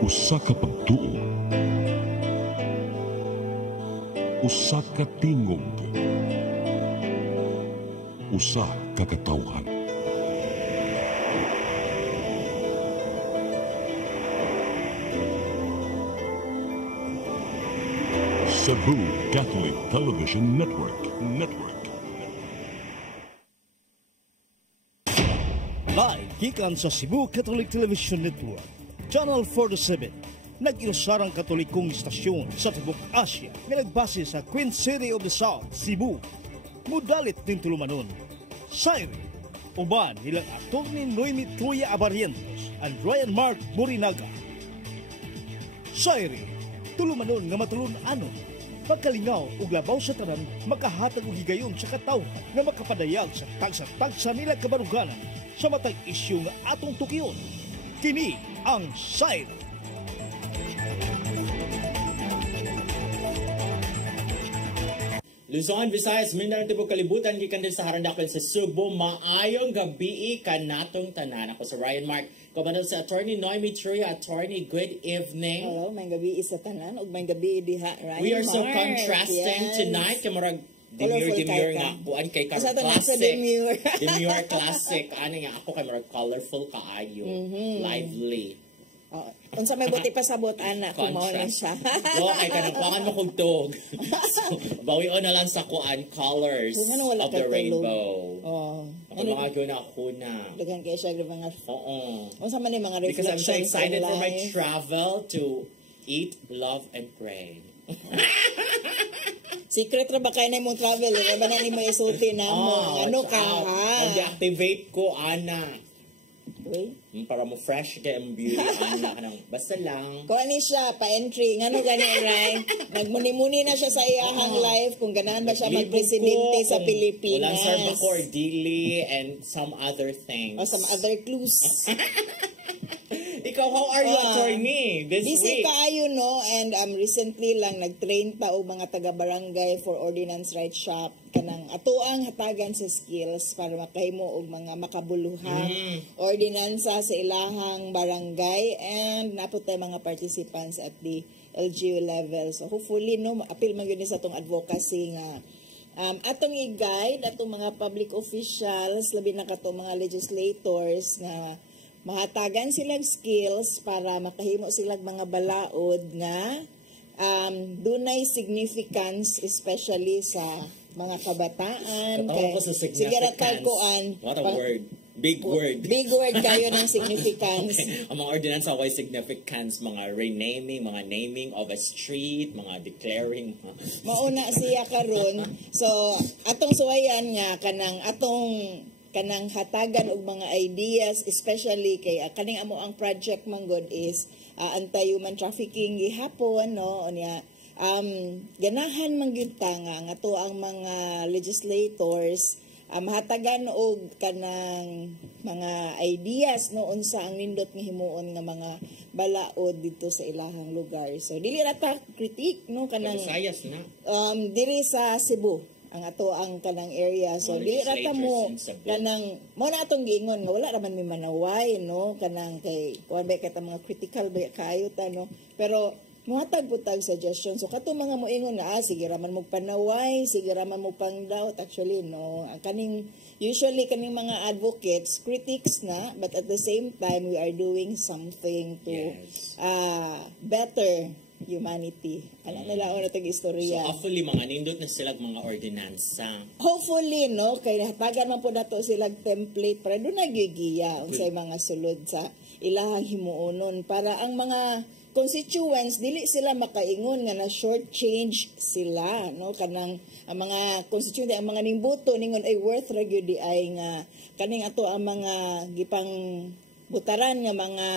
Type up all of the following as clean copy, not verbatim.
Usa ka pagtuo, usa ka tingog, usa ka katawhan. Cebu Catholic Television Network. Live gikan sa Cebu Catholic Television Network, Channel 47, nag-iusarang katolikong istasyon sa Tibok Asia nga nagbase sa Queen City of the South, Cebu. Mudalit din tulumanon, Sairi, uban nilang aktor ni Noemi Truya Abarientos and Ryan Mark Borinaga. Sairi, tulumanon nga matulun-anon, pagkalingaw ug labaw sa tanan, makahatag og higayon sa katawhan nga makapadayag sa tagsa-tagsa nila kabaruganan sa matag isyu nga atong tukiyon. Kini ang Sairi. Luzon, Visayas, Mindanao, Tibok, Kalibutan, gikan din sa harandakon sa Subo. Maayong gabi kanatong tanan. Ako sa Ryan Mark. Kabanal sa Attorney Noemi Truya. Attorney, good evening. Hello, may gabi sa tanan ug may gabi diha, Ryan. We are so Mark. Contrasting tonight. Kamurag demure nga. Kuan kay Asa to classic. demure. Demure classic. Ano nga ako kay murag colorful kaayo. Lively. Oh, unsa may buti pa sabot ana kung mao na siya. Okay ka na kuangan mo kog tog. So, bawi na lang sa kuan colors of the rainbow. Oh. Ako mga guna. Dagan kay siya mga Oo. unsa man ni mga Because I'm reflections. so excited in for my life. travel to eat, love, and pray. Secret ra ba kay na imong travel? Di ba na nimo isulti na mo? Ano ka ha? Mag-deactivate ko, Ana. Uy. Para mo fresh kay ang beauty, Ana. Basta lang. Kuha ni siya, pa-entry. Ngano gani, Ray? Nagmuni-muni na siya sa iyahang life kung ganahan ba siya magpresidente sa Pilipinas. Walang sarba ko or dili and some other things. O some other clues. Ikaw, how are you, attorney, this Busy week? kayo, no? And recently lang, nag-train pa o mga taga-barangay for Ordinance Right Shop. Kanang atuang hatagan sa skills para makahimo og mga makabuluhang ordinansa sa ilahang barangay. And napot tayo mga participants at the LGU level. So hopefully, no, appeal man yun sa itong advocacy nga atong i-guide atong mga public officials, labi na katong mga legislators nga mahatagan silang skills para makahimo silang mga balaod nga dunay significance especially sa mga kabataan. Tatawa ko sa significance. What a word. Big word. Big word kayo ng significance. Ang mga ordinansa way significance, mga renaming, mga naming of a street, mga declaring. Mauna siya karon. So atong suwayan nga kanang hatagan og mga ideas, especially kay kaning amo ang project manggod is anti-human trafficking gihapon, no, unya ganahan man gyud ta nga ato ang mga legislators mahatagan og kanang mga ideas, no, unsa ang nindot nga himuon nga mga balaod dito sa ilahang lugar. So dili ra ta critique, no, kanang Visayas na. diri sa Cebu ang ato ang kanang area. So di ra ta mo kanang mo na atong giingon nga wala ra man mi manaway, no, kanang kay kuan ba kay ta mga critical ba kaayo ta, no, pero muhatag putag suggestion. So kato mga moingon nga sige ra man mo panaway, sige ra man mo pang doubt, actually no, ang kaning usually kaning mga advocates critics na, but at the same time we are doing something to better humanity. Ano nila ako natag istorya. So hopefully mga nindot na sila mga ordinansa. Hopefully, no, kay hatagan man po nato silang template para doon nagigiya unsay mga sulod sa ilahang himuonon para ang mga constituents dili sila makaingon nga na short change sila, no, kanang ang mga constituent ang mga nimboto ningon ay worth ra gyud di ay nga kaning ato ang mga gipang butaran nga mga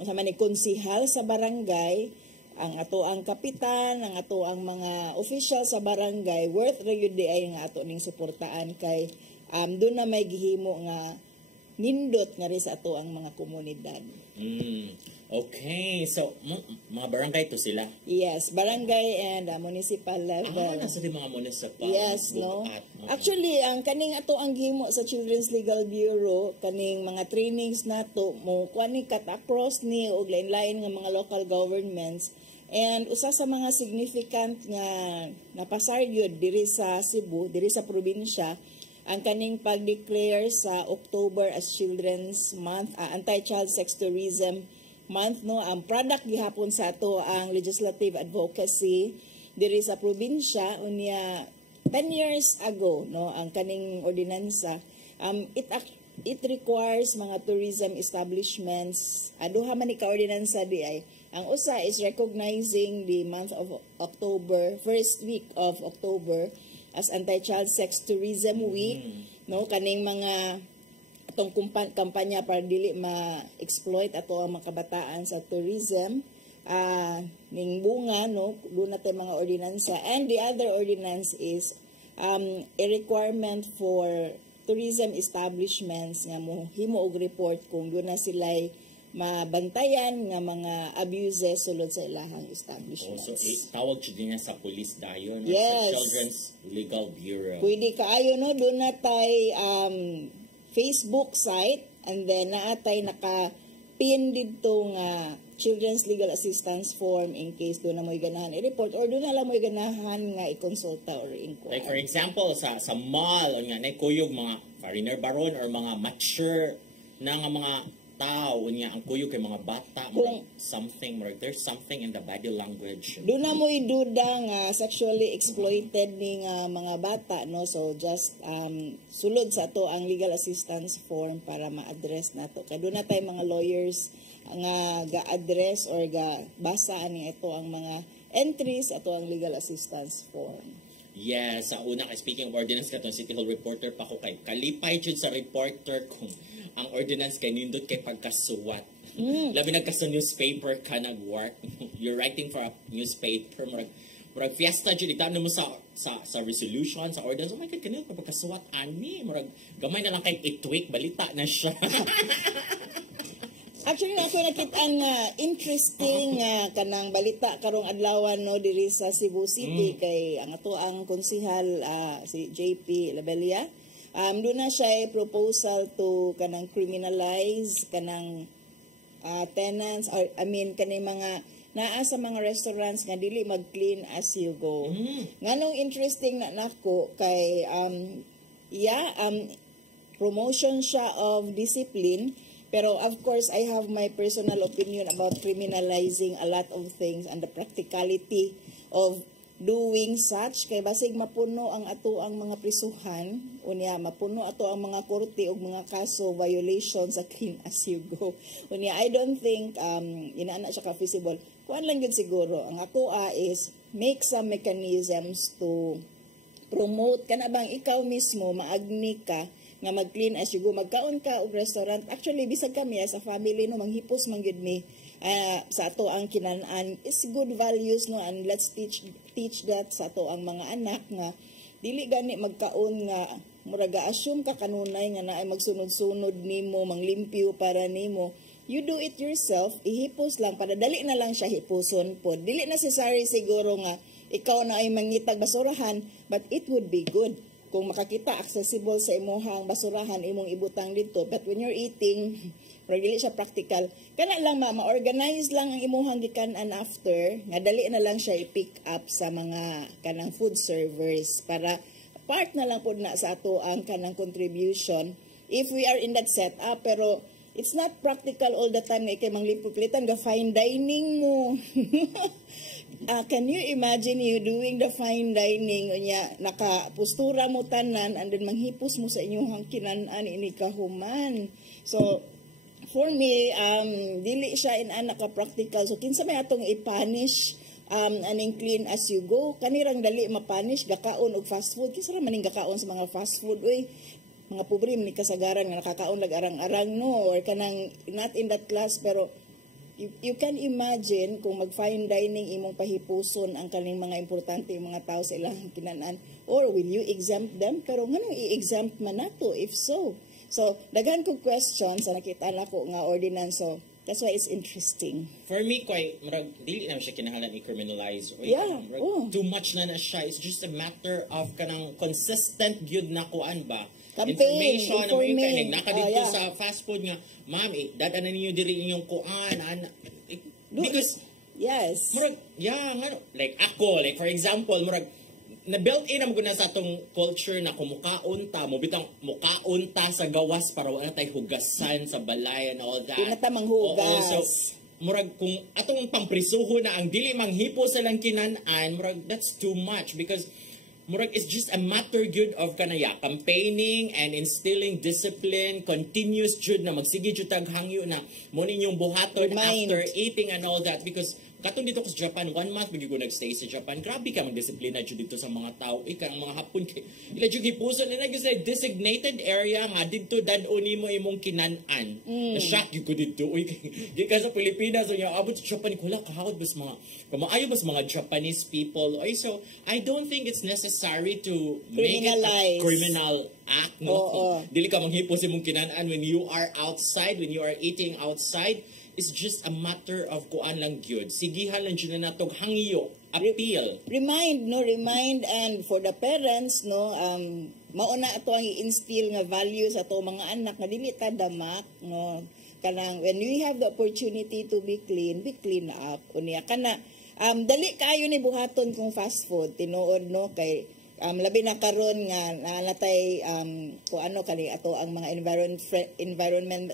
sa man ni konsihal sa barangay, ang ato ang kapitan, ang ato ang mga official sa barangay, worth ra gyud di ay nga ato ning suportaan kay doon na may gihimo nga nindot nga rin sa ato ang mga komunidad. Okay, so mga barangay to sila. Yes, barangay and municipal level. Nasa di mga municipal. Yes, no. Actually, ang kaning ato ang gihimo sa Children's Legal Bureau, kaning mga trainings nato mo kuani cut across ni og lain-lain nga mga local governments, and usa sa mga significant nga napasar yun diri sa Cebu, diri sa probinsya, ang kaning pag-declare sa October as Children's Month, Anti-Child Sex Tourism Month, no. Ang product gihapon sa ato ang legislative advocacy diri sa probinsya unya 10 years ago, no, ang kaning ordinansa. It requires mga tourism establishments, duha man ni ka ordinansa di ay. Ang usa is recognizing the month of October, first week of October as Anti-Child Sex Tourism Week, no, kaning mga atong kampanya para dili ma-exploit ato ang mga kabataan sa tourism, ning bunga, no, doon natin mga ordinansa. And the other ordinance is a requirement for tourism establishments nga mo himo og report kung doon na sila'y mabantayan nga mga abuses sulod sa ilahang establishments. So tawag siya niya sa police dayon, yes, sa Children's Legal Bureau. Pwede kaayo, no, doon na tay Facebook site, and then naatay naka-pin dito nga Children's Legal Assistance Form in case doon na mo'y ganahan i-report or doon na lang mo'y ganahan nga i-consulta or inquire. Like for example, sa mall, nga naikuyog mga foreigner baron or mga mature na nga mga tao, nga ang kuyog kay mga bata, there's something in the body language. Doon na mo'y duda nga sexually exploited ni nga mga bata, no? So just sulod sa to ang legal assistance form para ma-address na to. Kaya doon na tayo mga lawyers nga ga-address or ga-basa ani ito ang mga entries ato ang legal assistance form. Yes, sa una, speaking of ordinance, katong City Hall reporter pa ko kay kalipay jud sa reporter kung ang ordinance kay nindot kay pagkasuwat. Labi nagka sa newspaper ka nag-work. You're writing for a newspaper, murag fiesta jud ita mo sa resolution, sa ordinance. Oh my God, kanina pagkasuwat ani, murag gamay na lang kay i-tweak, balita na siya. Actually, ako nakita ang interesting kanang balita karong adlawan, no, diri sa Cebu City kay ang ato ang konsihal si JP Labelia. Doon na siya proposal to kanang criminalize kanang tenants, or kanang mga naa sa mga restaurants nga dili mag-clean as you go. Nganong interesting na nako kay promotion siya of discipline. Pero of course, I have my personal opinion about criminalizing a lot of things and the practicality of doing such. Kay basig mapuno ang ato ang mga prisuhan, unya mapuno ato ang mga korte og mga kaso violation sa clean as you go. Unya I don't think inaana siya ka feasible. Kuan lang gyud siguro ang ako is make some mechanisms to promote kana bang ikaw mismo maagni ka nga mag-clean as you go, magkaon ka og restaurant. Actually, bisag kami as a family, no, manghipos man gyud mi sa ato ang kinanan is good values, no, and let's teach that sa ato ang mga anak nga dili gani magkaon nga murag assume ka kanunay nga naay magsunod-sunod nimo, manglimpyo para nimo. You do it yourself, ihipos lang para dali na lang siya hipuson pod. Dili necessary siguro nga ikaw na ay mangitag basurahan, but it would be good kung makakita accessible sa imuhang basurahan imong ibutang dito. But when you're eating, dili siya practical, kana lang ma-organize lang ang imuhang gikanan after, nga dali na lang siya i-pick up sa mga kanang food servers para part na lang po na sa ato ang kanang contribution if we are in that setup. Pero it's not practical all the time nga ikay manglipuplitan ga fine dining mo. Can you imagine you doing the fine dining, unya nakapustura mo tanan and then manghipos mo sa inyong kinanan ini kahuman. So for me, dili siya inaana ka practical. So kinsa may atong i-punish aning clean as you go, kanirang dali mapunish gakaon og fast food. Kinsa ra maning gakaon sa mga fast food, uy, mga pobre ni kasagaran nga nakakaon lag arang-arang, no, or kanang not in that class. Pero you can imagine kung mag-fine dining imong pahipuson ang kaning mga importante yung mga tao sa ilang kinanan, or will you exempt them? Pero nganong i-exempt man nato if so? So daghan kog questions sa nakita nako nga ordinance. So that's why it's interesting. For me, quite, dili na siya kinahanglan i-criminalize. Or Yeah, too much na siya. It's just a matter of kanang consistent gyud na kuan ba? Campaign, Information na may informing. naka dito Yeah. sa fast food nga, ma'am, dadaan na ninyo diri inyong kuan. Because, Yes. murag, like ako, like for example, murag, na-built in naman na sa atong culture na kumukaunta, mo bitang mukaunta sa gawas para wala tayo hugasan sa balay and all that. Di na ta manghugas. Oo, so, murag, kung atong pamprisuho na ang dili manghipo sa lang kinanan, murag, that's too much because murag, it's just a matter good of kanaya, campaigning and instilling discipline, continuous jud na magsige jud tag hangyo na mo ninyong buhaton Remind. after eating and all that because katong dito ko sa Japan, 1 month bigay ko nag-stay sa Japan. Grabe ka mag-disiplina dito dito sa mga tao. Ang mga hapon kay ila jud gipuson na sa designated area nga dito dadoni mo imong kinanan. Na-shock you ko dito. Uy, di ka sa Pilipinas so abot sa Japan ko kahawad bas mga kamaayo bas mga Japanese people. Oy, so I don't think it's necessary to make it a Criminalize. criminal act. No? Oo. Dili ka manghipo sa imong kinanan when you are outside, when you are eating outside. It's just a matter of kuan lang gyud. Sigihan lang jud na natog hangyo, appeal. Remind and for the parents mauna ato ang i-instill nga values ato mga anak nga dili ta damak kanang when we have the opportunity to be clean up unya kana dali kayo ni buhaton kung fast food tinuod kay labi na karon nga natay kung ano kani ato ang mga environment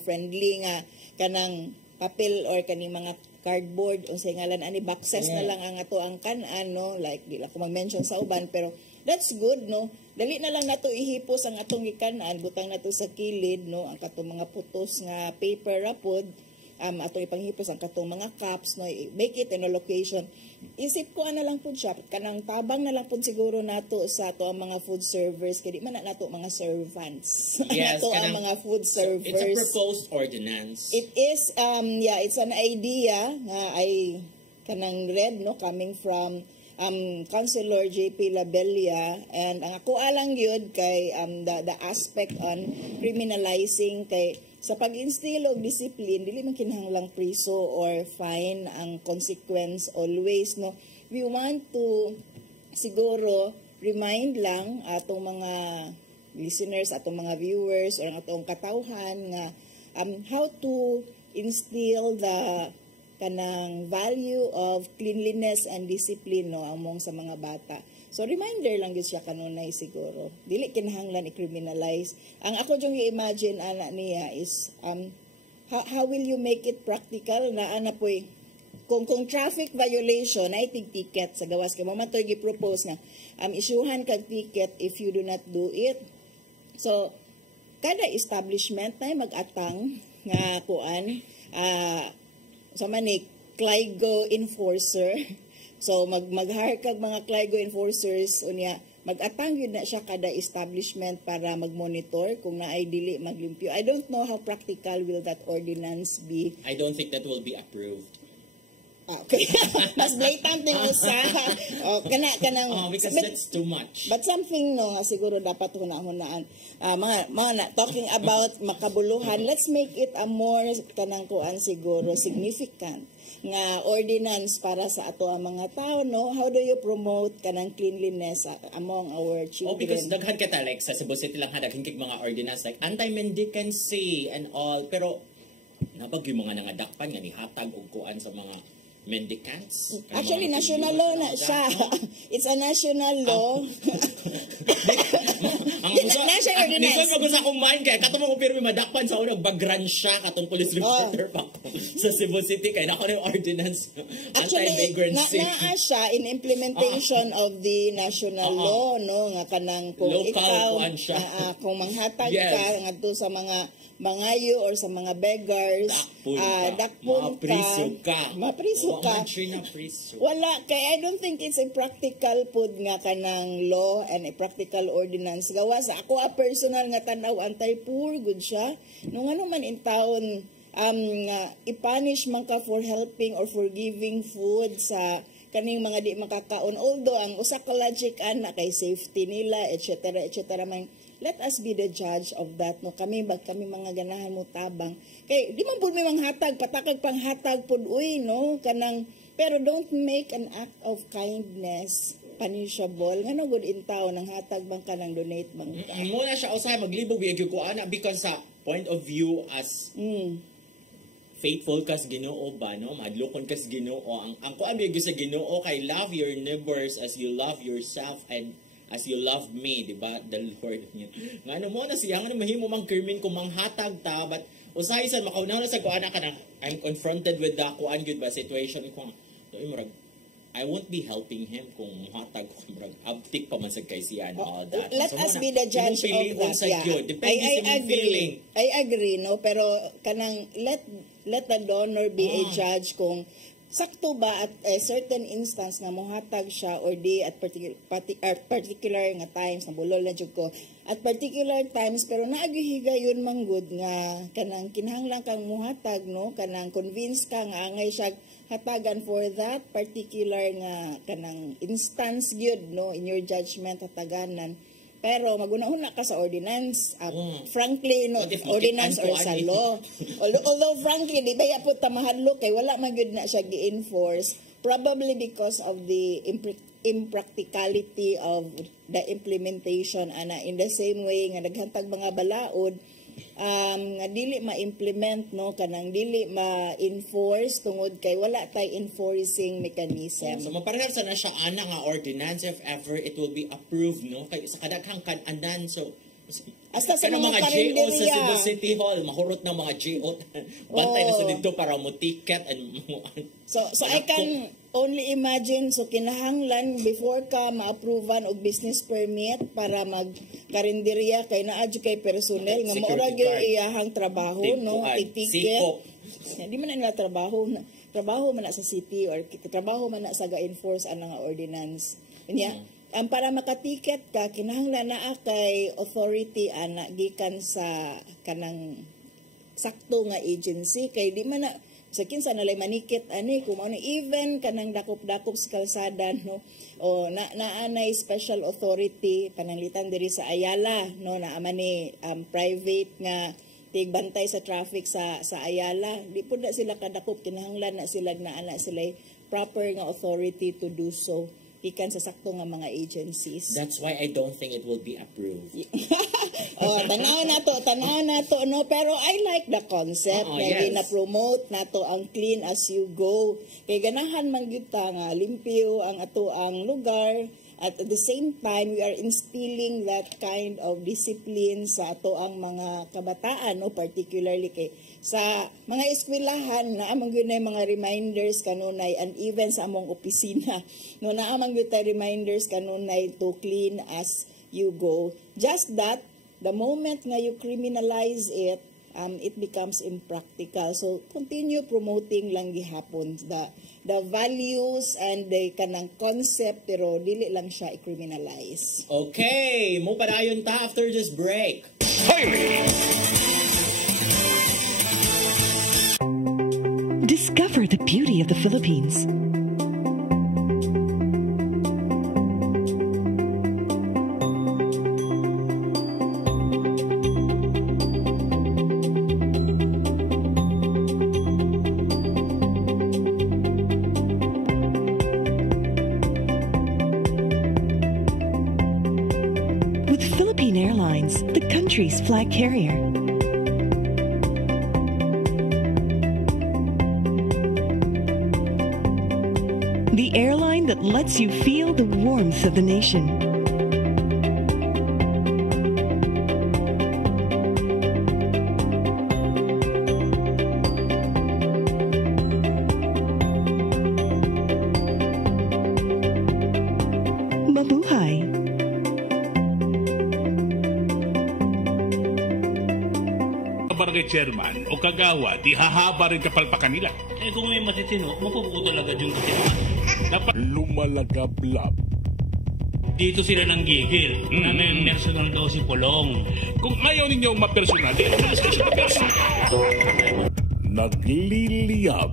friendly nga kanang papel or kaning mga cardboard unsay ngalan ani boxes na lang ang ato ang kanan like di lang ko mag-mention sa uban pero that's good dali na lang nato ihipos ang atong gikanan butang nato sa kilid ang katong mga putos nga paper rapod atong ipanghipos ang katong mga cups make it in a location isip ko ana lang pud siya kanang tabang na lang pud siguro nato sa ato ang mga food servers kay di man nato mga servants Yes, nato ang mga food servers. It's a proposed ordinance. It is it's an idea nga ay kanang read coming from Councilor JP Labella and ang ako alang yun kay the aspect on criminalizing kay sa pag-instill og discipline dili man kinahanglang priso or fine ang consequence always we want to siguro remind lang atong mga listeners atong mga viewers or atong katawhan nga how to instill the kanang value of cleanliness and discipline among sa mga bata. So reminder lang gyud siya kanunay siguro. Dili kinahanglan i-criminalize. Ang ako jung i-imagine ana niya is how will you make it practical na ana poy kung traffic violation ay ticket sa gawas kay mo man toy gi-propose nga isyuhan kag ticket if you do not do it. So kada establishment na mag-atang nga kuan sa manik Clygo enforcer. So mag-hire kag mga Clygo enforcers unya mag-atang yun na siya kada establishment para mag-monitor kung naay dili maglimpyo. I don't know how practical will that ordinance be. I don't think that will be approved. Okay. Mas blatant din usa. Kanang because that's too much. But something nga siguro dapat hunahunaan. Mga talking about makabuluhan, let's make it a more kanang kuan siguro significant nga ordinance para sa ato ang mga tao how do you promote kanang cleanliness among our children? Because daghan kita like sa Cebu City lang daghan kay mga ordinance like anti-mendicancy and all pero nabag yung mga nangadakpan nga nihatag og kuan sa mga mendicants. Actually, national law na siya. It's a national law. National ordinance. Nison mo sa kumain kaya katong mo pero madakpan sa unang bagran siya katong police reporter pa ko sa Cebu City kaya nako na ordinance anti-vagrancy. Naa siya in implementation of the national law nga kanang kung local ikaw kung manghatag ka ngadto sa mga bangayo or sa mga beggars dakpon ka mapriso ka wala kay I don't think it's a practical pod nga kanang law and a practical ordinance gawa sa ako personal nga tanaw anti-poor good siya nung ano man in town i-punish man ka for helping or for giving food sa kaning mga di makakaon although ang usa ka logic ana kay safety nila etc man let us be the judge of that, no? Kami mga ganahan mo tabang. Kay di man pud may manghatag, patakag panghatag pud uy, no? Pero don't make an act of kindness punishable. Ngano good in tao nang hatag bang ka nang donate bang ka? Muna siya usahay maglibog gyud ko ana because sa point of view as faithful kas Ginoo ba, no? Madlokon kas Ginoo. Ang kuan gyud sa Ginoo kay love your neighbors as you love yourself and as you love me, di ba? The Lord niya. Ngano mo na siya nga mahimo mang kirmin kung manghatag ta, but usahay sa makaunaw na sa kuan ka na I'm confronted with the kuan gyud ba situation ko. I won't be helping him kung hatag ko abtik pa man sa kay siya and all that. Let us be the judge of that. Yeah. I agree, no? Pero kanang let the donor be a judge kung sakto ba at a certain instance nga mohatag siya or di at particular nga times na bulol na jud ko at particular times pero naagihiga yun manggod nga kanang kinahanglan kang mohatag, no? Kanang convince ka nga angay siya hatagan for that particular nga kanang instance gyud, no? In your judgment hataganan. Pero maguna-una ka sa ordinance, frankly, no, ordinance or sa law. Although frankly, di ba yapot tamahadlo kay wala magyud na siya gi-enforce, probably because of the impracticality of the implementation ana in the same way nga naghantag mga balaod nga dili ma-implement, no, kanang dili ma-enforce tungod kay wala tay enforcing mechanism. So maparehas na siya ana nga ordinance if ever it will be approved, no, kay sa kadaghang kan-anan. So hasta sa mga GO sa Cebu City Hall, mahurot ng mga GO. Bantay na sa dito para mo ticket and So I can only imagine, so kinahanglan before ka ma-approvean og business permit para mag-karinderya kay naadyo kay personnel nga maura gyud iyahang trabaho, no, ticket. Di man na trabaho man na sa city or trabaho man na sa ga-enforce ana nga ordinance. Ang para makatiket ka kinahanglan naa kay authority ana gikan sa kanang sakto nga agency kay di man na sa kinsa nalay manikit ani kung ano even kanang dakop-dakop sa kalsada, no, o naanay special authority pananglitan diri sa Ayala, no, naa man ni private nga tigbantay sa traffic sa Ayala, di pud na sila kadakop, kinahanglan na sila naana sila proper nga authority to do so ikan sa sakto nga mga agencies. That's why I don't think it will be approved. Tanaw na to, no, pero I like the concept na na-promote nato ang clean as you go. Kay ganahan man gyud ta nga limpyo ang ato ang lugar. At the same time, we are instilling that kind of discipline sa ato ang mga kabataan, no, particularly kay sa mga eskwelahan na amang yun ay mga reminders kanunay and even sa among opisina, no, na amang yun ay reminders kanunay to clean as you go. Just that, the moment nga you criminalize it, it becomes impractical. So, continue promoting lang gihapon the values and the kanang concept, pero dili lang siya i-criminalize. Okay, mo padayon ta after this break. Discover the beauty of the Philippines. Airlines, the country's flag carrier. The airline that lets you feel the warmth of the nation. Mabuhay. Barangay chairman o kagawa, di hahaba rin kapalpakan nila. Eh kung may matitino, mapuputo agad yung katino. Dapat lumalagablab. Dito sila nang gigil. Na may personal daw si Polong. Kung ayaw ninyo mapersonal, di umalas ka siya mapersonal. Nagliliyab.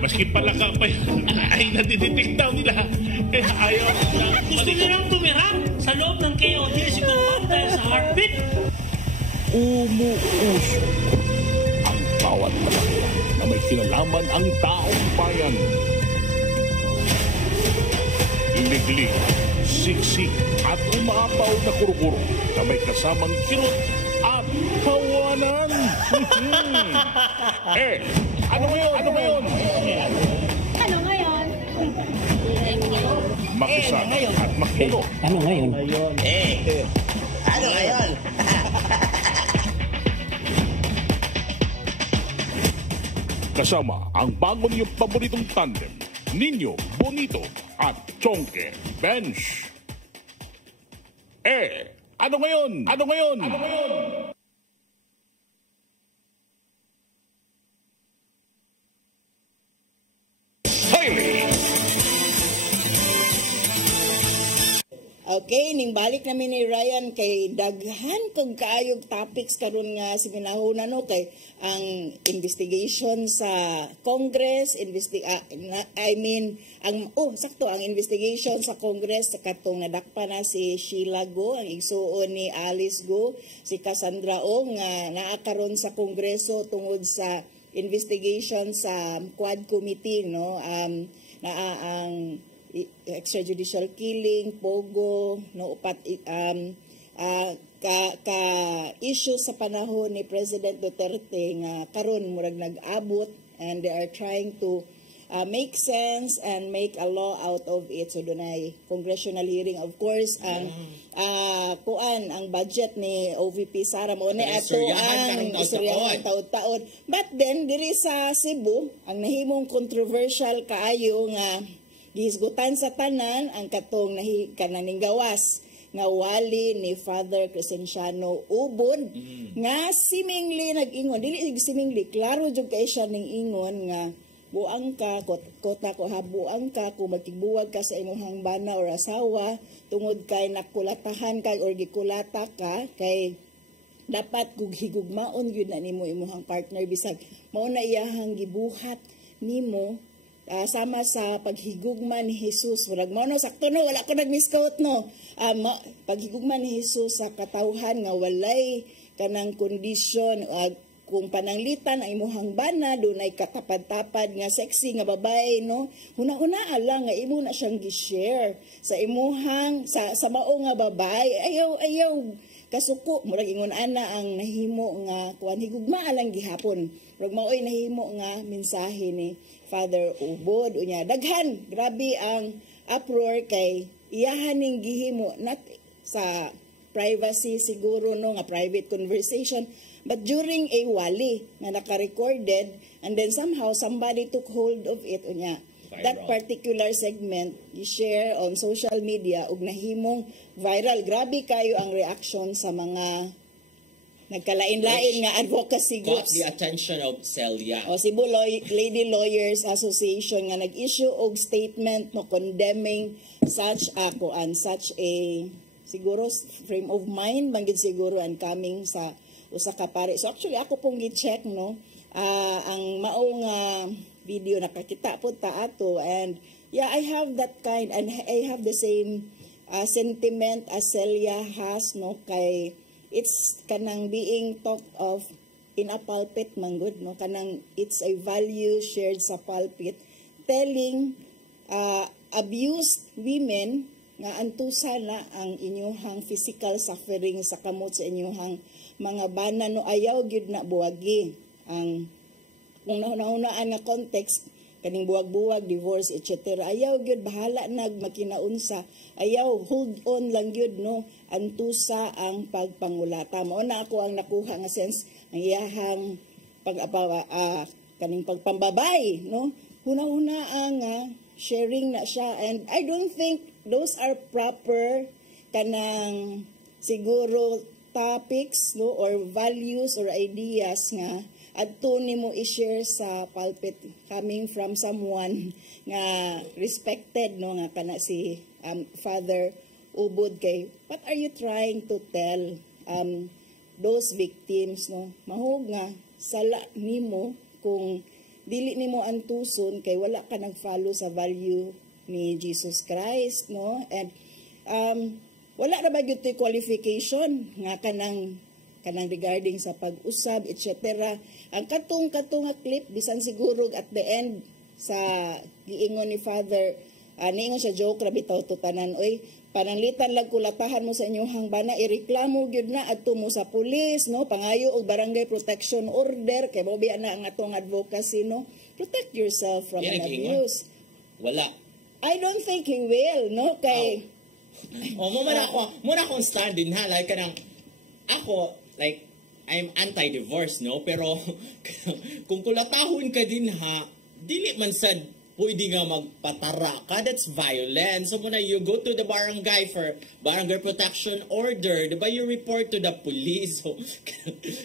Maski pala ka pa yun, ay nadidetect daw nila. Eh ayaw na. Gusto nilang tumira sa loob ng KOD siguro dahil sa heart Kapit! Umuusok ang bawat kalakyan na may kinalaman ang taong bayan. Liglig, siksik at umapaw na kurukuro na may kasamang kirot at tawanan. Ano ngayon? Ano ngayon? Makisama at makino. Ano ngayon? Ano ngayon? Kasama ang bago niyong paboritong tandem, Nino Bonito at Chonke Bench. Ano ngayon? Hailey! Okay, ning balik namin ni Ryan kay daghan kag kaayog topics karon nga siminahuna no kay ang investigation sa Congress, ang investigation sa Congress katong nadakpa na si Sheila Go, ang igsuon ni Alice Go, si Cassandra O nga naa karon sa Kongreso tungod sa investigation sa Quad Committee no, naa ang extrajudicial killing, pogo, no, upat ka issue sa panahon ni President Duterte nga karon murag nag-abot, and they are trying to make sense and make a law out of it. So dunay congressional hearing, of course, ang ang budget ni OVP Sara mo ni ato ang istoryahan taud-taon. But then diri sa Cebu ang nahimong controversial kaayo nga gihisgutan sa tanan ang katong kananing gawas nga wali ni Father Crescenciano Ubod nga simingli nag-ingon, dili simingli, klaro jud kay siya ning ingon nga buang ka kota ko habuang ka kung magkibuwag ka sa imong bana or asawa tungod kay nakulatahan ka or gikulata ka kay dapat higugmaon gyud na nimo imong partner bisag mao na iyahang gibuhat nimo sama sa paghigugma ni Jesus. Murag mo no, sakto no, wala ko nag-misquote no. Paghigugma ni Jesus sa katawhan nga walay kanang kondisyon, kung pananglitan ang imuhang bana, dunay katapad-tapad nga sexy nga babae no. Huna-huna lang nga imo na siyang gi-share sa imuhang sa mao nga babae. Ayaw kasuko murag ingon ana ang nahimo nga kuan higugma lang gihapon. Murag maoy nahimo nga mensahe ni Father Ubod unya daghan grabe ang uproar kay iyahan ning gihimo not sa privacy siguro no nga private conversation, but during a wali nga naka-recorded, and then somehow somebody took hold of it unya that particular segment i-share on social media ug nahimong viral. Grabe kayo ang reaction sa mga nagkalain-lain nga advocacy groups. Got the attention of Celia. O Cebu Lady Lawyers Association nga nag-issue og statement no condemning such a siguro frame of mind banggid siguro and coming sa usa ka pare. So actually ako pong gi-check no ang maong video nakakita po ta ato, and yeah, I have that kind and I have the same sentiment as Celia has no kay it's kanang being talked of in a pulpit manggod no, kanang it's a value shared sa pulpit telling abused women nga antusa na ang inyuhang physical suffering sa kamot sa inyuhang mga bana no. Ayaw gyud na buwagi ang kung naunaan nga context kaning buwag-buwag, divorce, etc. Ayaw gyud bahala nag makinaunsa. Ayaw hold on lang gyud no, antusa ang pagpangulata. Mao na ako ang nakuha nga sense ang iyahang kaning pagpambabay no. Huna-huna ang sharing na siya, and I don't think those are proper kanang siguro topics no or values or ideas nga adto nimo i-share sa pulpit coming from someone nga respected no nga kana si Father Ubod. Kay what are you trying to tell those victims no? Mahog nga sala nimo kung dili nimo antuson kay wala ka nag-follow sa value ni Jesus Christ no. And wala ra ba gyud toy qualification nga kanang regarding sa pag-usab, etc. Ang katong nga clip, bisan siguro at the end sa giingon ni Father, niingon siya joke ra bitaw to tanan, oy, pananglitan lang kulatahan mo sa inyong bana, ireklamo gyud na adto mo sa pulis, no, pangayo og barangay protection order, kay mo biya na ang atong advocacy, no, protect yourself from an abuse. Wala. I don't think he will, no, kay muna akong stand din ha, like kanang ako, like I'm anti-divorce, no, pero kung kulatahon ka din ha, dili man sad pwede nga magpatara ka, that's violence. So muna, you go to the barangay for barangay protection order, diba, you report to the police. So,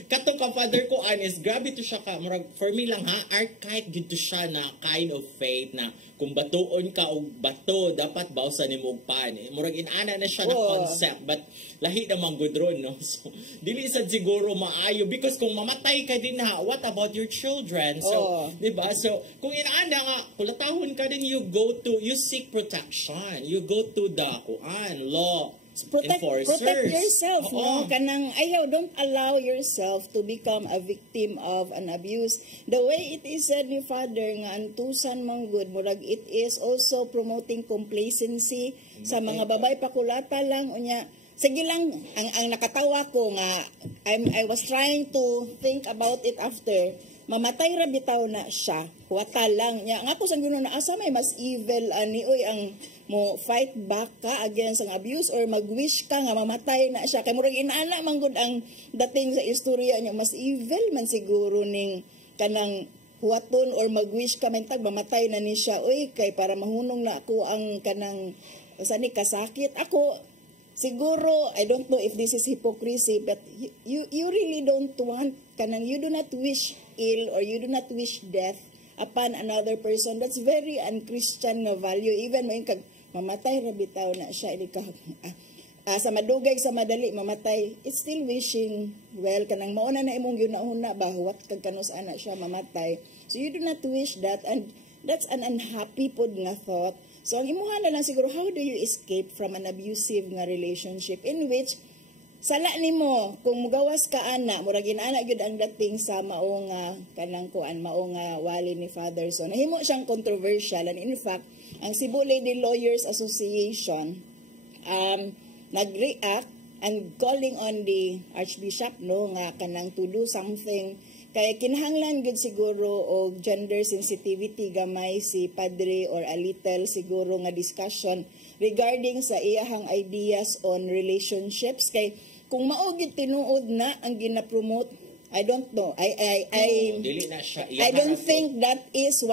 katong ka-father ko, honest, grabe to siya ka, for me lang ha, archaic dito siya na kind of faith na kung batuon ka o bato, dapat bawsan ni mo pan. Murag inana na siya na concept, but lahi naman good ron, no? So, dili sad siguro maayo, because kung mamatay ka din ha, what about your children? So, diba? So, kung inaana nga, kulatahon ka din, you seek protection. You go to the law enforcers. Protect yourself, no? Kanang ayaw, don't allow yourself to become a victim of an abuse. The way it is said ni Father nga antusan manggod, murag it is also promoting complacency sa mga babay, pakulata lang unya. Sige lang, ang nakatawa ko nga, I was trying to think about it after, mamatay ra bitaw na siya, wata lang niya. Nga ko sa gano'n na asa may mas evil ani, oy, ang mo fight back ka against ang abuse or mag-wish ka nga mamatay na siya. Kaya murag inaana manggod ang dating sa istorya niya, mas evil man siguro ning kanang huwaton or mag-wish ka mentag mamatay na ni siya. Oy, kay para mahunong na ako ang kanang sani kasakit. Ako, siguro, I don't know if this is hypocrisy, but you really don't want, kanang you do not wish ill or you do not wish death upon another person. That's very un-Christian nga value. Even mo yung mamatay, rabitaw na siya, sa madugay, sa madali, mamatay, it's still wishing, well, kanang mauna na imong yunahuna, bahuwat kag kanus ana siya, mamatay. So you do not wish that, and that's an unhappy pod nga thought. So, ang imuha na lang siguro, how do you escape from an abusive nga relationship in which, sala ni mo, kung mugawas ka ana, muragin ana gyud ang dating sa maong kanang kuan, maong wali ni Father. So, nahimo siyang controversial, and in fact, ang Cebu Lady Lawyers Association nag-react and calling on the Archbishop, no, nga kanang to do something. Kaya kinahanglan gud siguro og gender sensitivity gamay si padre or a little siguro nga discussion regarding sa iyahang ideas on relationships. Kay kung mao gid tinuod na ang gina-promote, I don't know. I don't think that is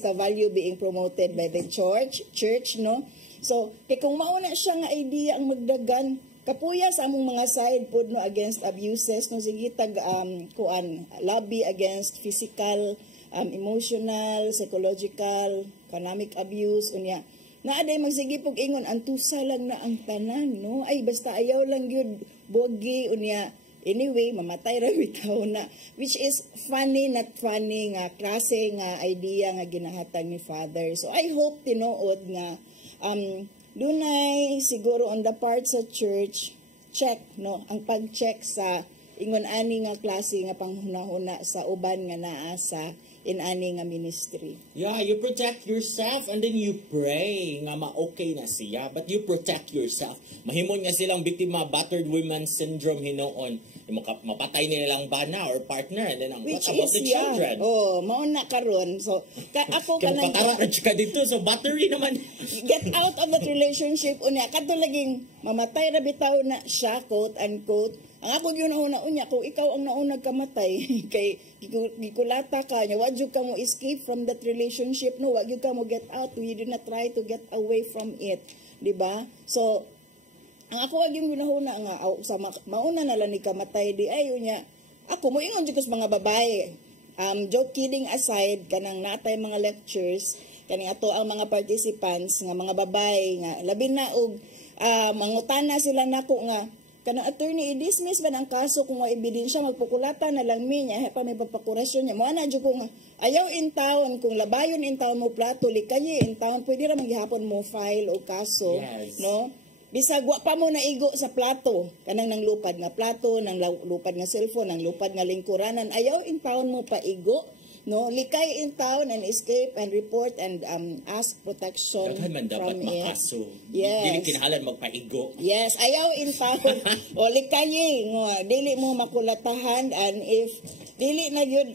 the value being promoted by the church, no? So, kung mauna siya nga idea ang magdagan, kapuya sa among mga side pod, no, against abuses, no, sige tag lobby against physical, emotional, psychological, economic abuse unya. Naaday magsige pog ingon antusa lang na ang tanan, no? Ay basta ayaw lang gyud bogi unya. Anyway, mamatay ra bitaw na, which is funny, not funny nga klase nga idea nga ginahatag ni Father. So I hope tinuod nga dunay siguro on the part sa church check, no, ang pag-check sa ingon ani nga klase nga panghunahuna sa uban nga naa sa in-ani nga ministry. Yeah, you protect yourself and then you pray nga ma-okay na siya, but you protect yourself. Mahimon nga silang biktima battered women syndrome hinoon. Mapatay nilang bana or partner, and then what about the children? Oh, mauna karon. So ako kanang patara ka dito, so battery naman. Get out of that relationship unya kadto laging mamatay ra bitaw na siya, quote unquote. Ang ako yun unya, kung ikaw ang naunag kamatay, kay gikulata ka, wag yun ka mo escape from that relationship, no, wag yun ka mo get out, you do not try to get away from it, diba? So, ang ako wag yung ginahuna nga, sa mauna na lang ni kamatay, di ay unya, ako mo ingon dyan sa mga babae, joke kidding aside, kanang natay mga lectures, kaning ato ang mga participants, nga mga babae, nga labi na og, mangutana sila nako nga, kanang attorney i-dismiss ba ang kaso kung may ebidensya, magpukulata na lang niya, pa may papakurasyon niya. Mo na dyan kung ayaw in town, kung labayon in town mo plato, likayi in town, pwede ra maghihapon mo file o kaso, yes, no? bisag wa pa mo naigo sa plato, kanang nang lupad nga plato, nang lupad nga cellphone, nang lupad nga lingkuranan, ayaw in town mo paigo, no? Likay in town and escape and report and ask protection Daghan man dapat from it. makaso. Yes. Dili kinahanglan magpaigo. Yes, ayaw in town. O likayi, dili mo makulatahan, and if dili na yun,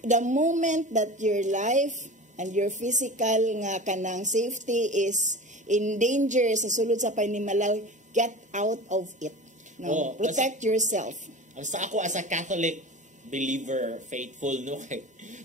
the moment that your life and your physical nga kanang safety is in danger sa sulod sa panimalaw, get out of it. No? Protect yourself. Sa ako as a Catholic believer, faithful, no?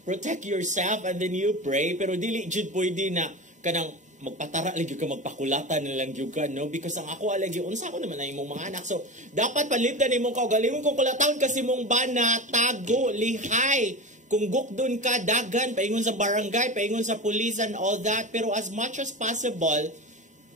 Protect yourself and then you pray, pero dili jud pwede na kanang magpatara lagi ka, magpakulatan na lang jud ka, no? Because ang ako alagi, unsa ko naman na imong mga anak. So, dapat palibdan imong kaugalingon kung kulatan kasi mong bana, tago, lihay. Kung gukdon ka, dagan, paingon sa barangay, paingon sa police and all that. Pero as much as possible,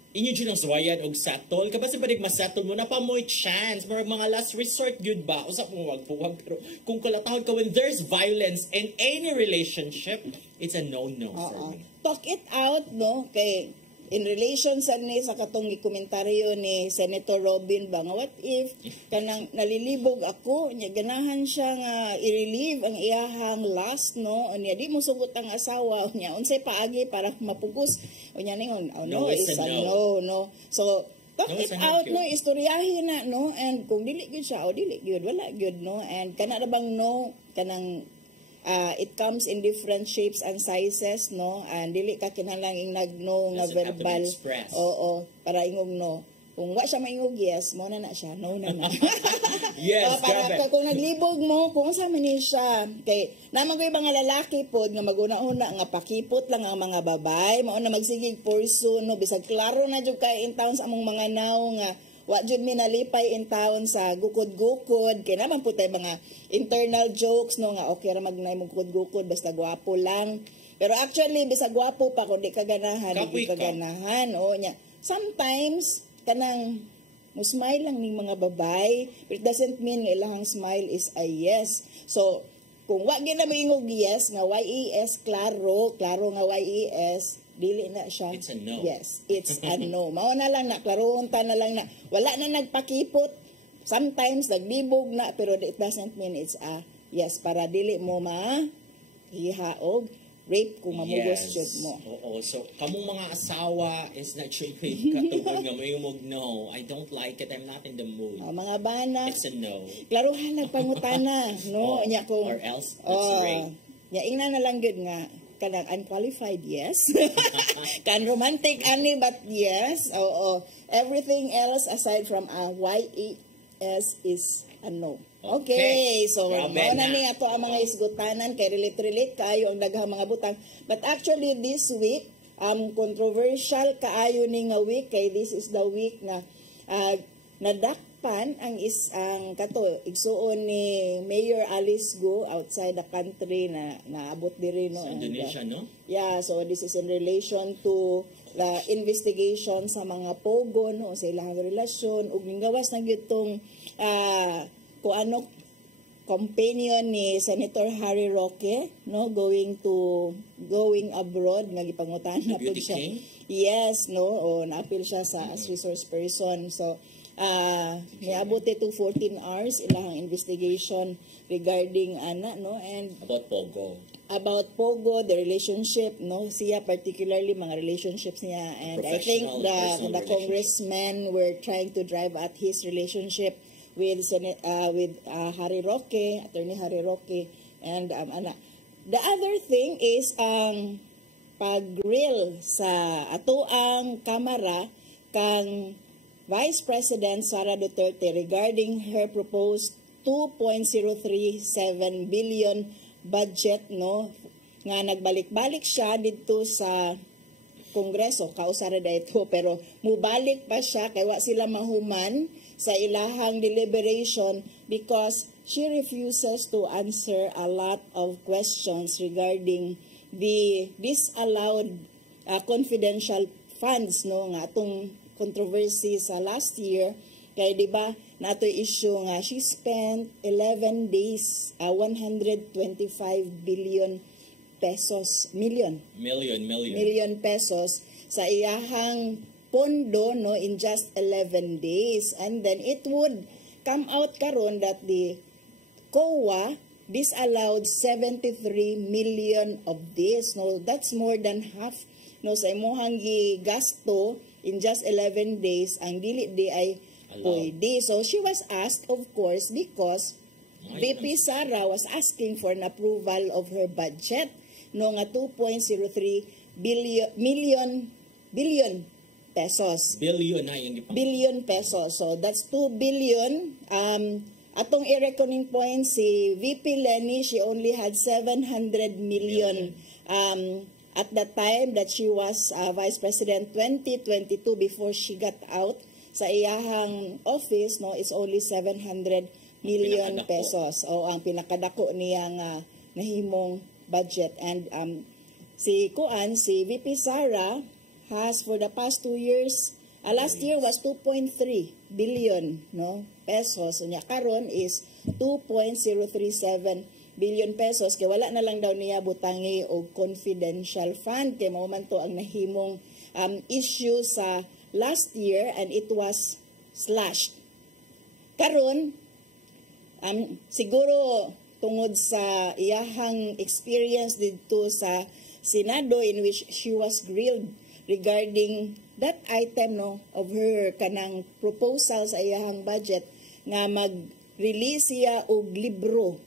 inyo dyan ang suwayan og settle. Kapag panig masettle mo, na pa mo'y chance. Mga last resort, yun ba? Usap mo, wag. Pero kung kalatahon ka, when there's violence in any relationship, it's a no-no for me. Talk it out, no? Kay in relation sa ni sa katong komentaryo ni Senator Robin ba nga, what if kanang nalilibog ako, nya ganahan siya nga i-relieve ang iyahang last, no? Nya di mo sugot ang asawa, nya unsay paagi para mapugos, nya ningon, no, is a no. So talk it out, no, istoryahin na, no, and kung dili gyud siya o dili gyud, wala gyud, no, and kana na bang no, kanang it comes in different shapes and sizes, no, and dili ka kinahanglang nag-no nga verbal, oo, para ingog no. Kung wa siya maingog yes, mo na siya, no na. Yes, para kung naglibog mo, kung sa man siya, kay naman ko mga lalaki pod nga maguna-una nga pakipot lang ang mga babay, mao na magsigig porso, no, bisag klaro na jud kay in town sa among mga naw nga wa jud mi nalipay in town sa gukod-gukod, kay naman po tayo mga internal jokes, no, nga okay ra magnay mo gukod-gukod basta gwapo lang. Pero actually bisag gwapo pa kun di ka ganahan, di ka ganahan, o nya. Sometimes kanang mo smile lang ning mga babay, but it doesn't mean nga ilahang smile is a yes. So kung wa gyud na moingog yes nga yes, klaro nga yes, dili na siya. It's a no. Yes, it's a no. Mao na lang na, klarohon ta na lang na, wala na nagpakipot. Sometimes naglibog na, pero it doesn't mean it's a yes. Para dili mo hihaog, rape kung mamugos jud mo. Oo. So, kamong mga asawa is not sure katungod nga mo no, I don't like it, I'm not in the mood. Mga bana, it's a no. Klarohan nagpangutana, no? Nya kung, or else, it's rape. Nya ingna na lang gud nga, kanang unqualified, yes. Kan romantic ani, but yes. Oo. Everything else aside from a yes is a no. Okay. So, mao na ni ato ang mga isgutanan kay relate kaayo ang daghang mga butang. But actually this week, controversial kaayo ni nga week kay this is the week na nadakpan ang isang igsuon ni Mayor Alice Go outside the country na naabot diri, no. Sa Indonesia, no? Yeah, so this is in relation to the investigation sa mga pogo, no, sa ilang relasyon ug gawas na gyud tong kung ano companion ni Senator Harry Roque, no, going abroad, nga gipangutana pud siya. Yes, no, o naapil siya sa as resource person. So niabot to 14 hours ilahang investigation regarding no, and about Pogo, the relationship, no, siya particularly mga relationships niya, and I think the congressmen were trying to drive at his relationship with Harry Roque, Attorney Harry Roque, and the other thing is pag-grill sa atoang kamera kang Vice President Sara Duterte regarding her proposed 2.037 billion budget, no, nga nagbalik-balik siya dito sa Kongreso, kausara da ito, pero mubalik pa siya kay wa sila mahuman sa ilahang deliberation because she refuses to answer a lot of questions regarding the disallowed confidential funds, no, nga atong controversy sa last year kay di ba nato issue nga she spent 11 days 125 billion pesos million pesos sa iyahang pondo no in just 11 days, and then it would come out karon that the COA disallowed 73 million of this. No, that's more than half no sa imong gasto in just 11 days ang dili di ay pwede. So she was asked, of course, because VP Sara was asking for an approval of her budget no nga 2.03 billion pesos. Billion na yung Billion pesos. So that's 2 billion. Atong i-reckoning point si VP Leni, she only had 700 million at the time that she was Vice President 2022 before she got out sa iyahang office, no, is only 700 million pesos. O ang pinakadako niya nga nahimong budget. And si VP Sara has for the past 2 years, last year was 2.3 billion no pesos. Nya karon is 2.037 billion pesos kay wala na lang daw niya butangi og confidential fund kay mao man to ang nahimong issue sa last year, and it was slashed. Karon siguro tungod sa iyahang experience dito sa Senado in which she was grilled regarding that item no of her kanang proposal sa iyahang budget nga mag-release siya og libro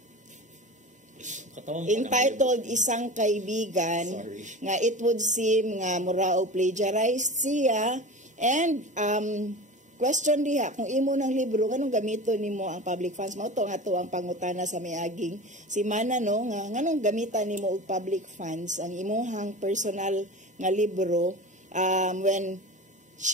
entitled Isang Kaibigan. Nga it would seem nga mura og plagiarized siya, and question diha kung imo ng libro kanang gamito nimo ang public funds. Mao to nga to ang pangutana sa miaging si Mana no nga nganong gamitan nimo og public funds ang imong personal nga libro when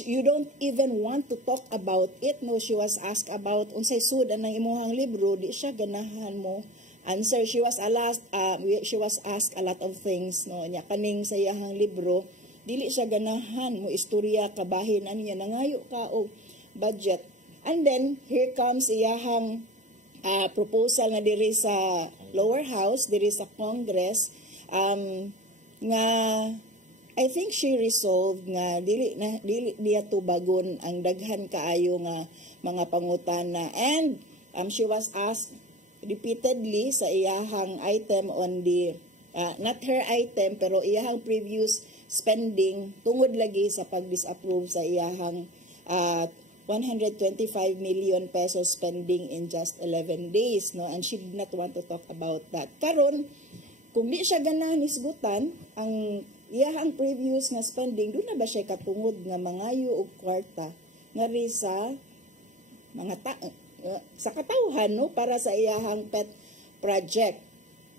you don't even want to talk about it. No, she was asked about unsay sud ang imong libro, di siya ganahan mo answer. She was asked a lot of things no nya kaning sa iyahang libro dili siya ganahan mo istorya kabahin ano niya nangayo ka og budget. And then here comes iyahang proposal na diri sa lower house, diri sa Congress, nga I think she resolved nga dili niya tubagon ang daghan kaayo nga mga pangutana. And she was asked repeatedly sa iyahang item on the not her item pero iyahang previous spending tungod lagi sa pag-disapprove sa iyahang 125 million pesos spending in just 11 days no, and she did not want to talk about that. Karon kung di siya ganahan isgutan ang iyahang previous nga spending, doon na ba siya katungod nga mangayo og kwarta nga ri sa mga sa katawhan no para sa iyahang pet project.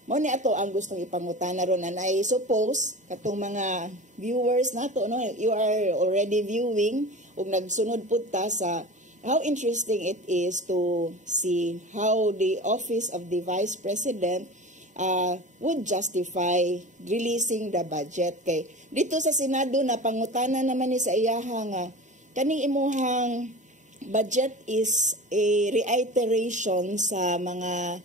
Mo ni ato ang gustong ipangutana ron, and I suppose katong mga viewers nato no, you are already viewing ug nagsunod pud ta sa how interesting it is to see how the office of the Vice President would justify releasing the budget. Kay dito sa Senado na pangutana naman ni sa iyahang kaning imuhang budget is a reiteration sa mga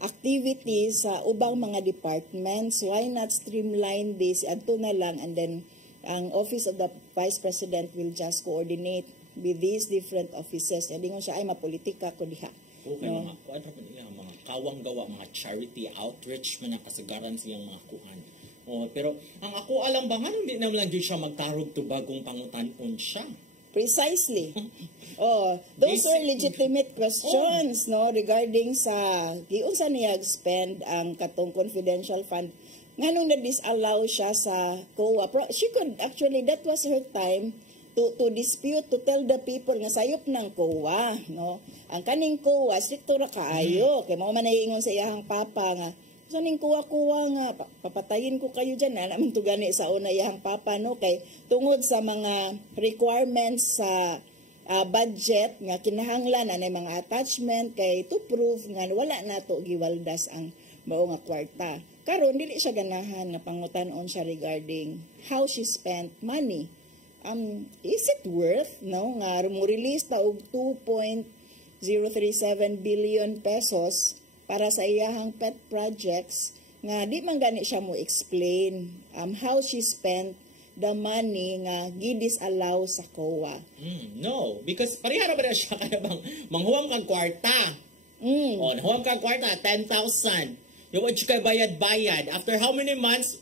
activities sa ubang mga departments. Why not streamline this adto na lang, and then ang office of the Vice President will just coordinate with these different offices. Hindi nga siya ay mapolitika ko diha. Okay, mga kuan ra nila mga kawang gawa, mga charity outreach man ang kasagaran siyang mga kuan. Pero ang ako alam ba nga hindi naman lang siya magtarog to bagong pangutan-on siya. Precisely. Those are legitimate questions no regarding sa giunsa niya spend ang katong confidential fund. Nganong na-disallow siya sa COA. She could actually, that was her time to dispute, to tell the people nga sayop ng COA, no? Ang kaning COA stricto ra kaayo kay mao man naiingon sa iyahang papa nga so ning kuha nga papatayin ko kayo diyan na naman to gani sa una iyahang papa no, kay tungod sa mga requirements sa budget nga kinahanglan na mga attachment kay to prove nga wala na to giwaldas ang mao nga kwarta. Karon dili siya ganahan nga pangutan-on siya regarding how she spent money. Is it worth no nga mo-release ta og 2.037 billion pesos para sa iyahang pet projects nga di man gani siya mo explain how she spent the money nga gi-disallow sa COA. No, because pareha na ba na siya kaya bang manghuwam kang kwarta? O, nahuwam kang kwarta, 10,000. Yung what you kay bayad-bayad. After how many months,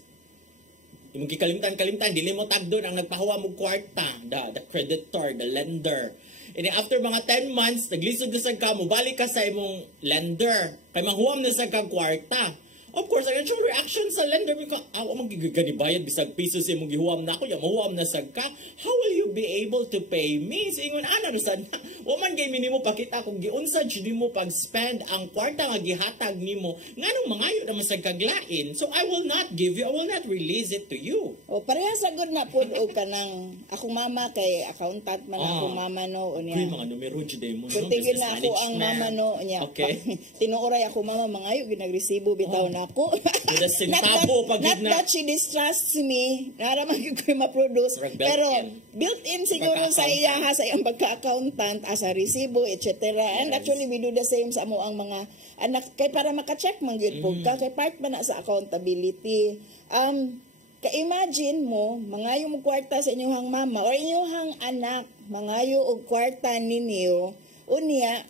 yung gikalimtan-kalimtan, dili mo tag doon ang nagpahuwam mo kwarta, the creditor, the lender. And then after mga 10 months, naglisod na sa ka mo, balik ka sa imong lender. Kay manghuwam na sa kang kwarta. Of course, ang actual reaction sa lender, magigiganibayad, bisag piso sa imong gihuwam na ako, mahuwam na sa ka, how will you be able to pay me? So, ingon, nusan na, waman gay minimo pakita kung giunsa, di mo pag-spend ang kwarta nga gihatag nimo, nga nung mangayo naman sa kaglain. So, I will not give you, I will not release it to you. O, pareha sagod na po o ka ng, akong mama kay accountant man akong mama no, o niya. Kuy, mga numero, juday mo, no? Kuntigin na ako ang mama no, niya. Okay. Tinuoray ako mama, mangayo, ginagresibo, bitaw na ako. not that she distrusts me, naraman ko yung ma-produce, pero built-in siguro sa iya, sa iyang pagka-accountant, as a resibo, etc. And actually, we do the same sa amo ang mga anak, kay para maka-check man gyud po ka, kay part man na sa accountability. Ka-imagine mo, mangayo mo kwarta sa inyong mama, or inyong anak, mangayo og kwarta ninyo, unya,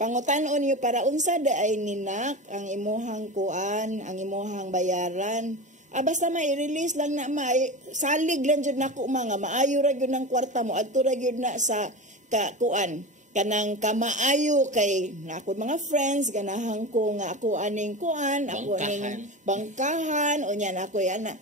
pangutan-on niyo para unsa daay ninak ang imuhang kuan, ang imuhang bayaran. Basta mai-release lang na salig lang jud nako mga maayo ra gyud ng kwarta mo adto ra gyud na sa kuan kanang kamaayo kay nako mga friends ganahan ko nga ako aning kuan, ako aning bangkahan unya nako yana.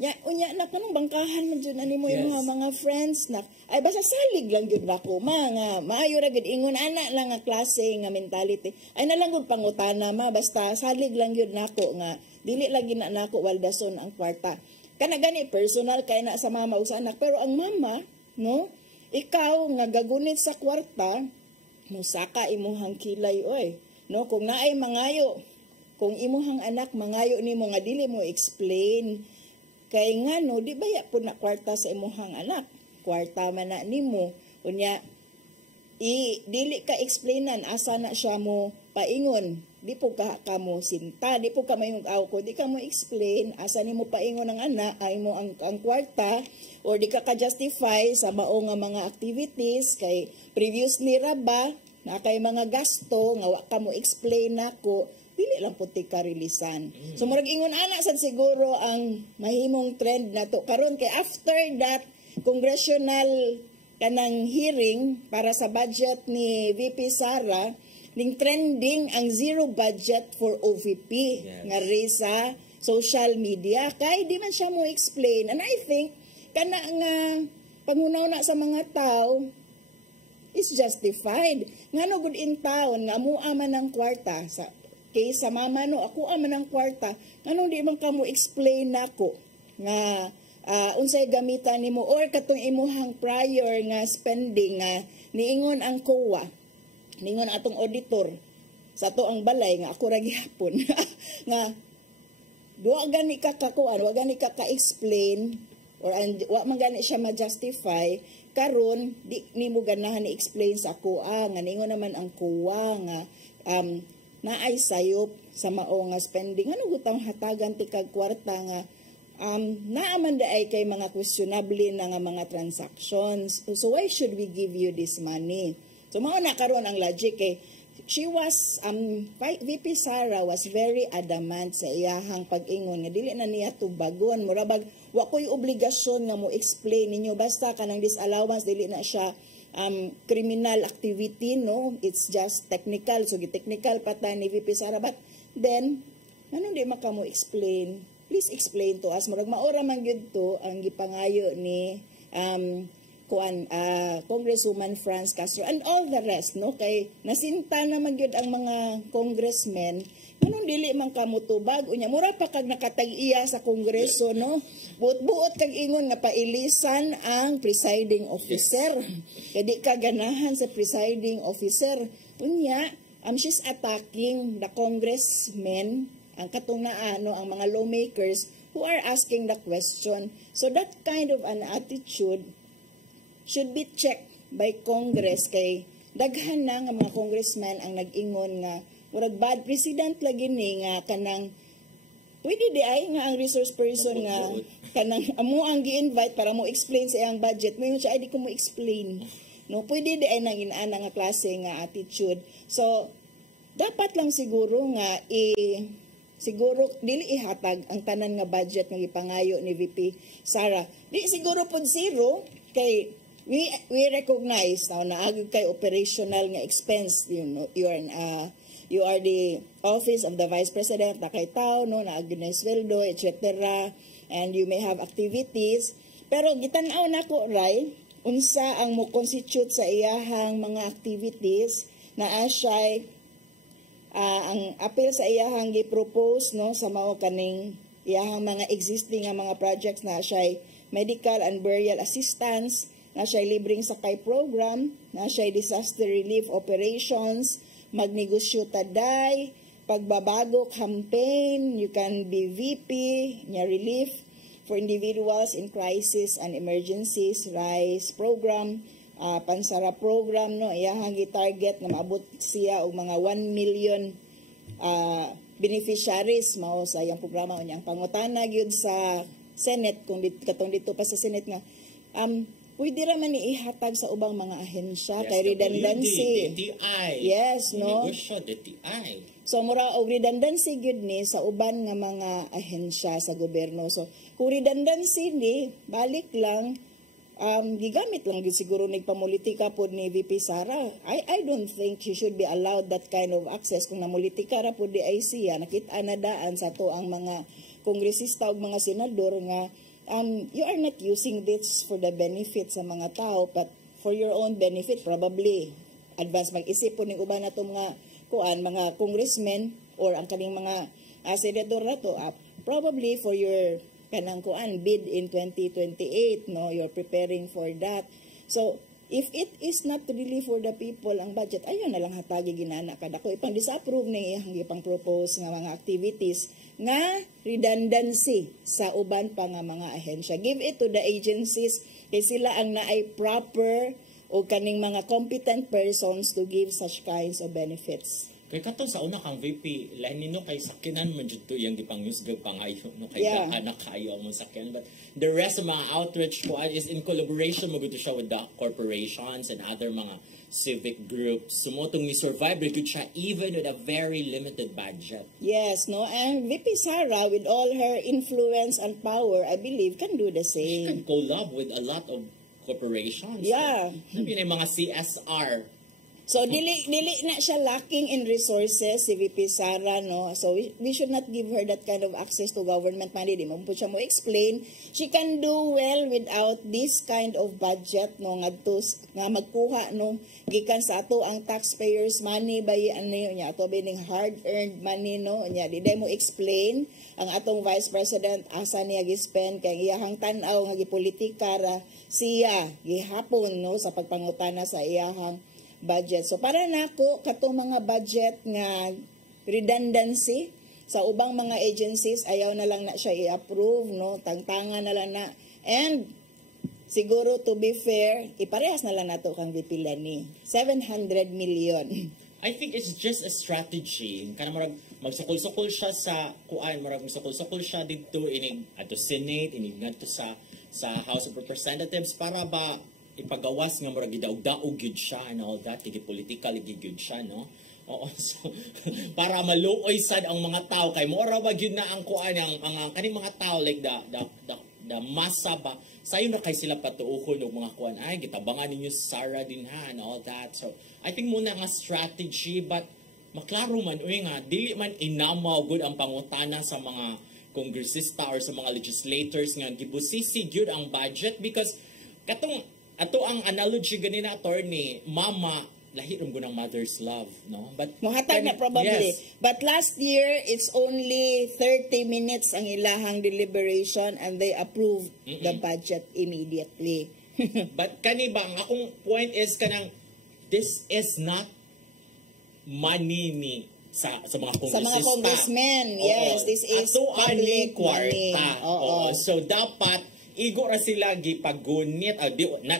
Unya na kanang bangkahan man jud ani mo yung mga friends na ay basta salig lang gyud nako mga maayo ra gyud ingon ana lang nga klase nga mentality ay nalang gud pangutana basta salig lang gyud nako nga dili lagi na nako waldason ang kwarta kana gani personal kay na sa mama ug sa anak pero ang mama no ikaw nga gagunit sa kwarta musaka imuhang kilay oy no kung naay mangayo kung imuhang anak mangayo nimo nga dili mo explain kay nga no, di ba ya po na kwarta sa imuhang anak? Kwarta man na nimo. Unya, dili ka explainan asa na siya mo paingon. Di po ka mo sinta, di po ka mayong ko, di ka mo explain asa nimo paingon ang anak, ay mo ang kwarta, or di ka justify sa mao nga mga activities, kay previously ra ba, na kay mga gasto, nga wa ka mo explain nako, dili lang puti ka rilisan. So murag ingon ana sad siguro ang mahimong trend nato karon kay after that congressional kanang hearing para sa budget ni VP Sara ning trending ang zero budget for OVP nga raise sa social media kay di man siya mo explain and I think kana nga pangunaw na sa mga tao is justified ngano gud in town nga amuha man ang kwarta sa kay sa mama no ako man ang kwarta nganong di man kamo explain nako nga unsay gamitan nimo or katong imuhang prior nga spending nga niingon ang COA ningon atong auditor sa to ang balay nga ako ra gihapon nga wa gani ka kakuan wa gani ka explain or wa man gani siya ma-justify karon di nimo ganahan i-explain sa COA nga ningon naman ang COA nga naay sayop sa mao nga spending ano gutang hatagan ti kag kwarta nga naaman ay kay mga questionable na nga mga transactions so why should we give you this money so mao na karon ang logic kay she was VP Sara was very adamant sa iyahang pag-ingon nga dili na niya tubagon murabag wa koy obligasyon nga mo explain ninyo basta kanang disallowance dili na siya criminal activity, no? It's just technical. So, technical pata ni VP Sara. But then, ano di makamo explain? Please explain to us. Murag maora man gyud to ang gipangayo ni Congresswoman Franz Castro and all the rest, no? Kay nasinta na man gyud ang mga congressmen. Anong dili man kamo tubag? Unya, mura pa kag nakatag-iya sa kongreso, no? Buot-buot kag ingon nga pailisan ang presiding officer. Kaya di ka ganahan sa presiding officer. Unya, she's attacking the congressmen, ang katong ang mga lawmakers who are asking the question. So that kind of an attitude should be checked by Congress kay daghan na nga mga congressmen ang nag-ingon nga murag bad president lagi ni nga kanang pwede di ay nga ang resource person nga kanang amo ang gi-invite para mo explain sa iyang budget mo yun siya ay di ko mo explain, no, pwede di ay nang inaana nga klase nga attitude. So dapat lang siguro nga siguro dili ihatag ang tanan nga budget nga gipangayo ni VP Sara. Di siguro pod zero kay we recognize now na agud kay operational nga expense, you know, you are the office of the Vice President na kay tao, no, na agud na sweldo, etc. And you may have activities. Pero gitan-aw nako Ray, unsa ang mo constitute sa iyahang mga activities na asay ang appeal sa iyahang gi-propose, no, sa mao kaning iyahang mga existing nga mga projects na asay medical and burial assistance, na siya'y libreng sakay program, na siya'y disaster relief operations, magnegosyo taday, pagbabago campaign, you can be VP, nya relief for individuals in crisis and emergencies, RISE program, pansara program, no, iyahang gi-target na maabot siya og mga 1 million beneficiaries mao sa iyang programa unya. Pangutana gyud sa Senate kung katong dito pa sa Senate nga pwede ra man ihatag sa ubang mga ahensya kay redundancy. DTI. Yes, no. Negosyo, DTI. So mura og redundancy gyud ni sa uban nga mga ahensya sa gobyerno. So kung redundancy ni balik lang gigamit lang gyud siguro nagpamulitika pod ni VP Sara. I don't think she should be allowed that kind of access kung namulitika ra pod di ay siya. Nakita na daan sa to ang mga kongresista ug mga senador nga you are not using this for the benefit sa mga tao but for your own benefit probably. Advance mag-isip po ning uban nato mga mga congressmen or ang kaning mga senador nato probably for your kanang bid in 2028, no, you're preparing for that. So if it is not really for the people ang budget, ayun na lang hatagi ginana kada ko ipang disapprove ni iyang ipang propose nga mga activities nga redundancy sa uban pa nga mga ahensya. Give it to the agencies kay sila ang naay proper o kaning mga competent persons to give such kinds of benefits. Kay kato sa una kang VP, lain nino kay sakinan man jud to yang gipang-usgag pangayo no kay anak kayo mo sakyan, but the rest of mga outreach ko is in collaboration mo gito siya with the corporations and other mga civic groups. Sumotong ni survive gud siya even with a very limited budget. Yes, no, and VP Sara with all her influence and power, I believe can do the same. She can collab with a lot of corporations. Yeah. Sabi na mga CSR. So dili na siya lacking in resources si VP Sara, no. So we should not give her that kind of access to government money. Di mo po siya mo explain. She can do well without this kind of budget, no, ngadto nga magkuha no gikan sa ato ang taxpayers money bay ano nya ato bining hard earned money, no. Nya di mo explain ang atong Vice President asa niya gi-spend kay iyahang tan-aw nga gipolitika ra siya gihapon, no, sa pagpangutana sa iyahang budget. So para nako kato mga budget nga redundancy sa ubang mga agencies ayaw na lang na siya i-approve, no, tangtangan na lang na. And siguro to be fair, iparehas na lang nato kang VP Leni. 700 million. I think it's just a strategy. Kana marag magsukol-sukol siya sa kuan, marag magsukol-sukol siya dito ining ato Senate, ining ngadto sa House of Representatives para ba ipagawas nga murag gidaog-daog gyud siya and all that, tigit political gyud siya, no. Oo, so para maluoy sad ang mga tao kay mora ba gyud na ang kuan ang kaning mga tao like the masa ba sayon na kay sila patuuhon og mga kuan ay gitabangan ninyo Sara din ha and all that. So I think muna nga strategy, but maklaro man uy nga dili man inamaw gud ang pangutana sa mga kongresista or sa mga legislators nga gibusisi gyud ang budget because katong ato ang analogy ganina attorney, mama lahi rum gunang mother's love, no? But mohatag na probably. Yes. But last year it's only 30 minutes ang ilahang deliberation and they approved the budget immediately. But kani ba ang akong point is kanang this is not money ni sa mga kongresista. Sa mga congressmen. Yes, this is public money. So dapat igo ra sila gipagunit,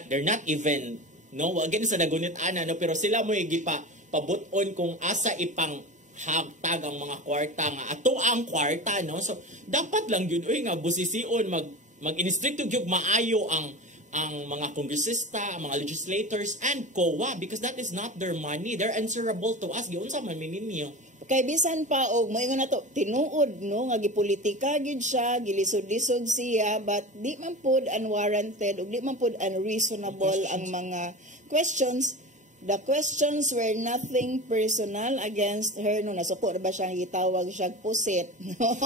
they're not even, no, again sa nagunit ana, no, pero sila mo gipa pabuton kung asa ipang hagtag ang mga kwarta nga ato ang kwarta, no? So dapat lang yun nga busisiun mag-instricto gyud maayo ang mga kongresista, ang mga legislators and COA because that is not their money. They're answerable to us. Giunsa man ninyo? Kay bisan pa og moingon nato tinuod no nga gipolitika gyud siya, gilisod-lisod siya, but di man pud unwarranted ug di man pud unreasonable ang mga questions. The questions were nothing personal against her no nasuko ba siyang gitawag siya pusit no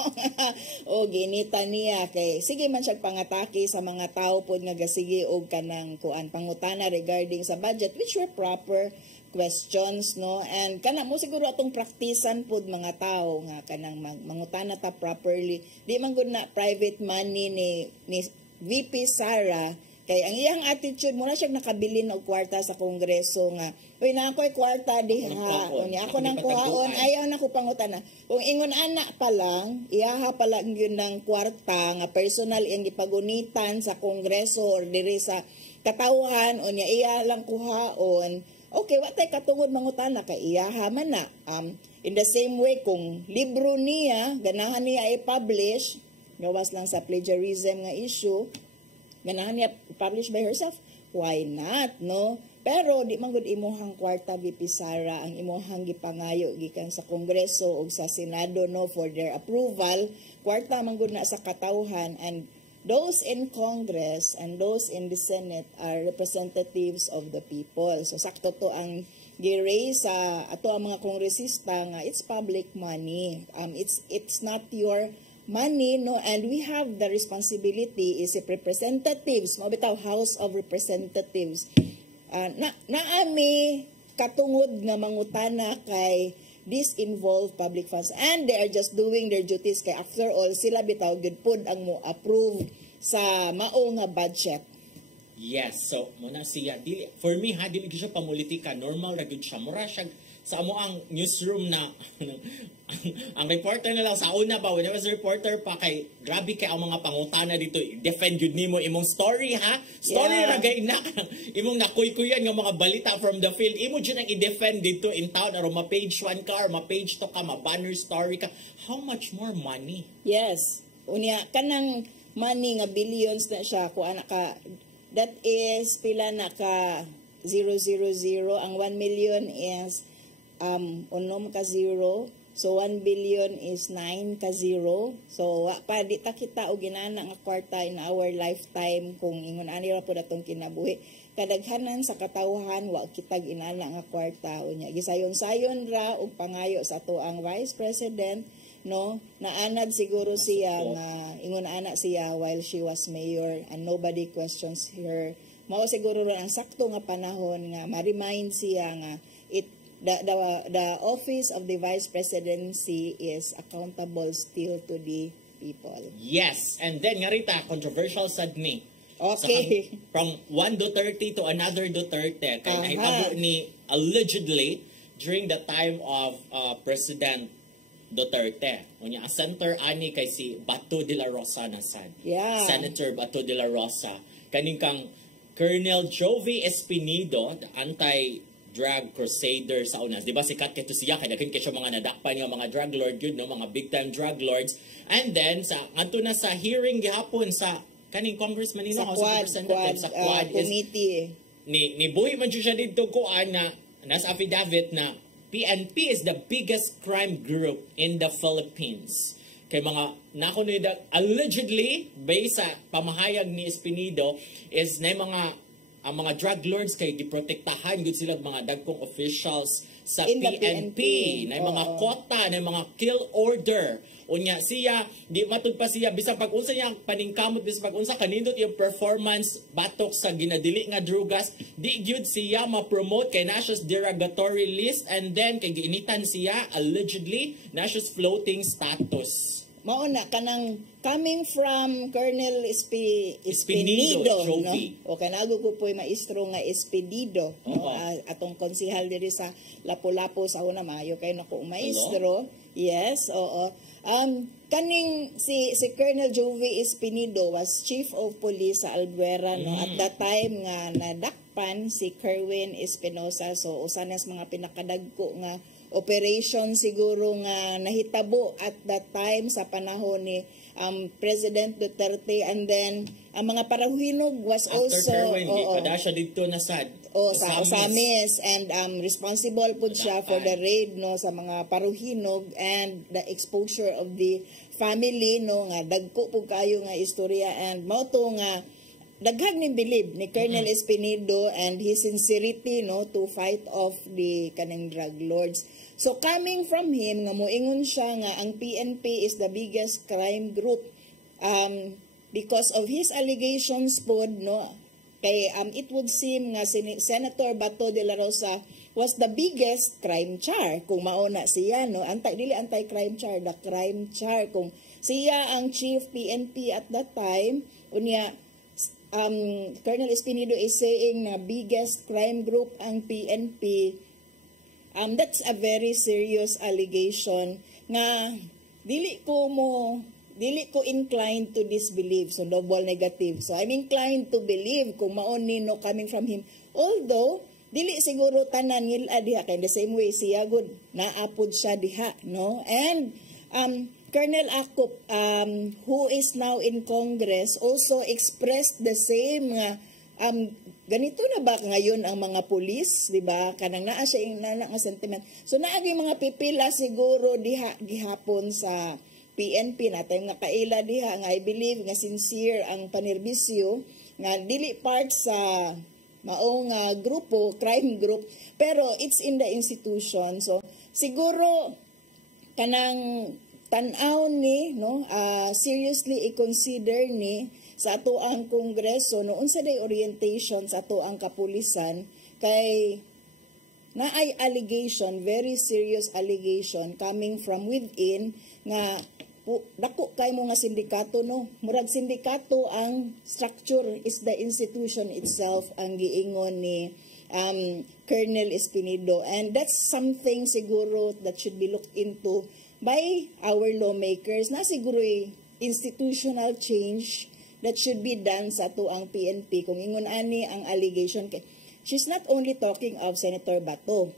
o ginita niya kay sige man siya pangatake sa mga tao pod nga gasige og kanang kuan pangutana regarding sa budget which were proper questions no and kana mo siguro atong praktisan pod mga tao nga kanang mangutana ta properly di man gud na private money ni VP Sara. Kay ang iyang attitude mo na siya nakabili og kwarta sa kongreso nga uy na ako'y kwarta diha unya ako nang kuhaon ayaw na ko pangutana kung ingon ana pa lang iyaha pala gyud ng kwarta nga personal iyang gipagunitan sa kongreso or diri sa katawhan unya iya lang kuhaon okay wa tay katungod mangutana kay iyaha man na in the same way kung libro niya ganahan niya i-publish gawas lang sa plagiarism nga issue ganahan niya publish by herself, why not, no? Pero di man gud imuhang kwarta VP Sara ang imuhang gipangayo gikan sa Kongreso ug sa Senado no for their approval, kwarta man gud na sa katawhan and those in Congress and those in the Senate are representatives of the people. So sakto to ang gi-raise sa ato ang mga kongresista nga it's public money. It's not your money no and we have the responsibility is a representatives mo bitaw House of Representatives naami katungod nga mangutana kay this involve public funds and they are just doing their duties kay after all sila bitaw gud pud ang mo approve sa mao nga budget. Yes, so muna siya dili for me ha dili gyud siya pamulitika normal ra gyud siya mura siya sa amo ang newsroom na ang reporter na lang sa una pa when I was reporter pa kay grabe kay ang mga pangutana dito defend yun nimo imong story ha story ra gay na imong nakuykuyan nga mga balita from the field imo jud ang i-defend dito in town or ma page 1 ka or ma page 2 ka ma banner story ka how much more money yes unya kanang money nga billions na siya ko ana ka that is pila na ka 000 ang 1 million is unom ka 0 so 1 billion is 9 ka 0 so pa di ta kita og ginana nga kwarta in our lifetime kung ingon ani ra pud atong kinabuhi kadaghanan sa katawhan wa kitag inana nga kwarta unya gisayon-sayon ra og pangayo sa ato ang Vice President no naanad siguro siya nga ingon ana siya while she was mayor and nobody questions her mao siguro ra ang sakto nga panahon nga ma-remind siya nga the office of the Vice Presidency is accountable still to the people. Yes, and then nga rita controversial sad ni. Okay. So, from one Duterte to another Duterte kay nahitabo ni allegedly during the time of President Duterte. Unya a center ani kay si Bato de la Rosa na sad. Yeah. Senator Bato de la Rosa kaning kang Colonel Jovi Espinido, the anti-drug crusader sa unas. Di ba sikat kato siya, kaya naging kayo mga nadakpan yung mga drug lord yun, no? Mga big-time drug lords. And then, anto na sa hearing gihapon sa kaning congressman nino, sa quad committee. Ni buhi man siya dito kuan na nasa affidavit na PNP is the biggest crime group in the Philippines. Kay mga nakunida allegedly based sa pamahayag ni Espinido is na ang mga drug lords kay giprotektahan gud sila mga dagkong officials sa PNP na mga kota na mga kill order unya siya di matud pa siya bisan pag-unsa niya paningkamot bisan pag-unsa kanindot yung performance batok sa ginadili nga drugas di gyud siya ma-promote kay nasyos derogatory list and then kay giinitan siya allegedly nasyos floating status. Mao na kanang coming from Colonel Espinido no? O kanago ko po'y maestro nga Espinido no? Atong konsihal diri sa Lapu-Lapu sa una maayo kay nako maestro. Yes, oo. Kaning si Colonel Jovi Espinido was Chief of Police sa Albuera no? At that time nga nadakpan si Kerwin Espinosa so usa nas mga pinakadagko nga operation siguro nga nahitabo at that time sa panahon ni President Duterte, and then ang mga parahinog was After also Kerwin, kada siya dito na sad. sa Osamis, and responsible po siya for the raid no sa mga paruhinog and the exposure of the family no nga dagko po kayo nga istorya, and mao to nga daghang ni believe ni Colonel Espinido and his sincerity no to fight off the kanang drug lords. So coming from him nga moingon siya nga ang PNP is the biggest crime group because of his allegations po no kay it would seem nga Senator Bato de la Rosa was the biggest crime char kung mauna siya no anti-crime char, the crime char kung siya ang chief PNP at that time unya Colonel Espinido is saying na biggest crime group ang PNP. That's a very serious allegation nga dili ko inclined to disbelieve, so double negative. So I'm inclined to believe kung maon no coming from him. Although dili siguro tanan ngila diha kay the same way siya good naapod siya diha no. And Colonel Akop who is now in Congress also expressed the same nga ganito na ba ngayon ang mga pulis, di ba? Kanang naa siya yung nga sentiment. So naagi mga pipila siguro diha gihapon sa PNP natin nga kaila diha nga I believe nga sincere ang panerbisyo nga dili part sa maong grupo, crime group, pero it's in the institution. So siguro kanang tan-aw ni no seriously i-consider ni sa ato ang Kongreso noon sa day orientation sa ato ang kapulisan kay naay allegation, very serious allegation coming from within nga dako kay mo nga sindikato no murag sindikato ang structure is the institution itself ang giingon ni Colonel Espinido, and that's something siguro that should be looked into by our lawmakers na siguro institutional change that should be done sa ato ang PNP kung ingon ani ang allegation kay she's not only talking of Senator Bato.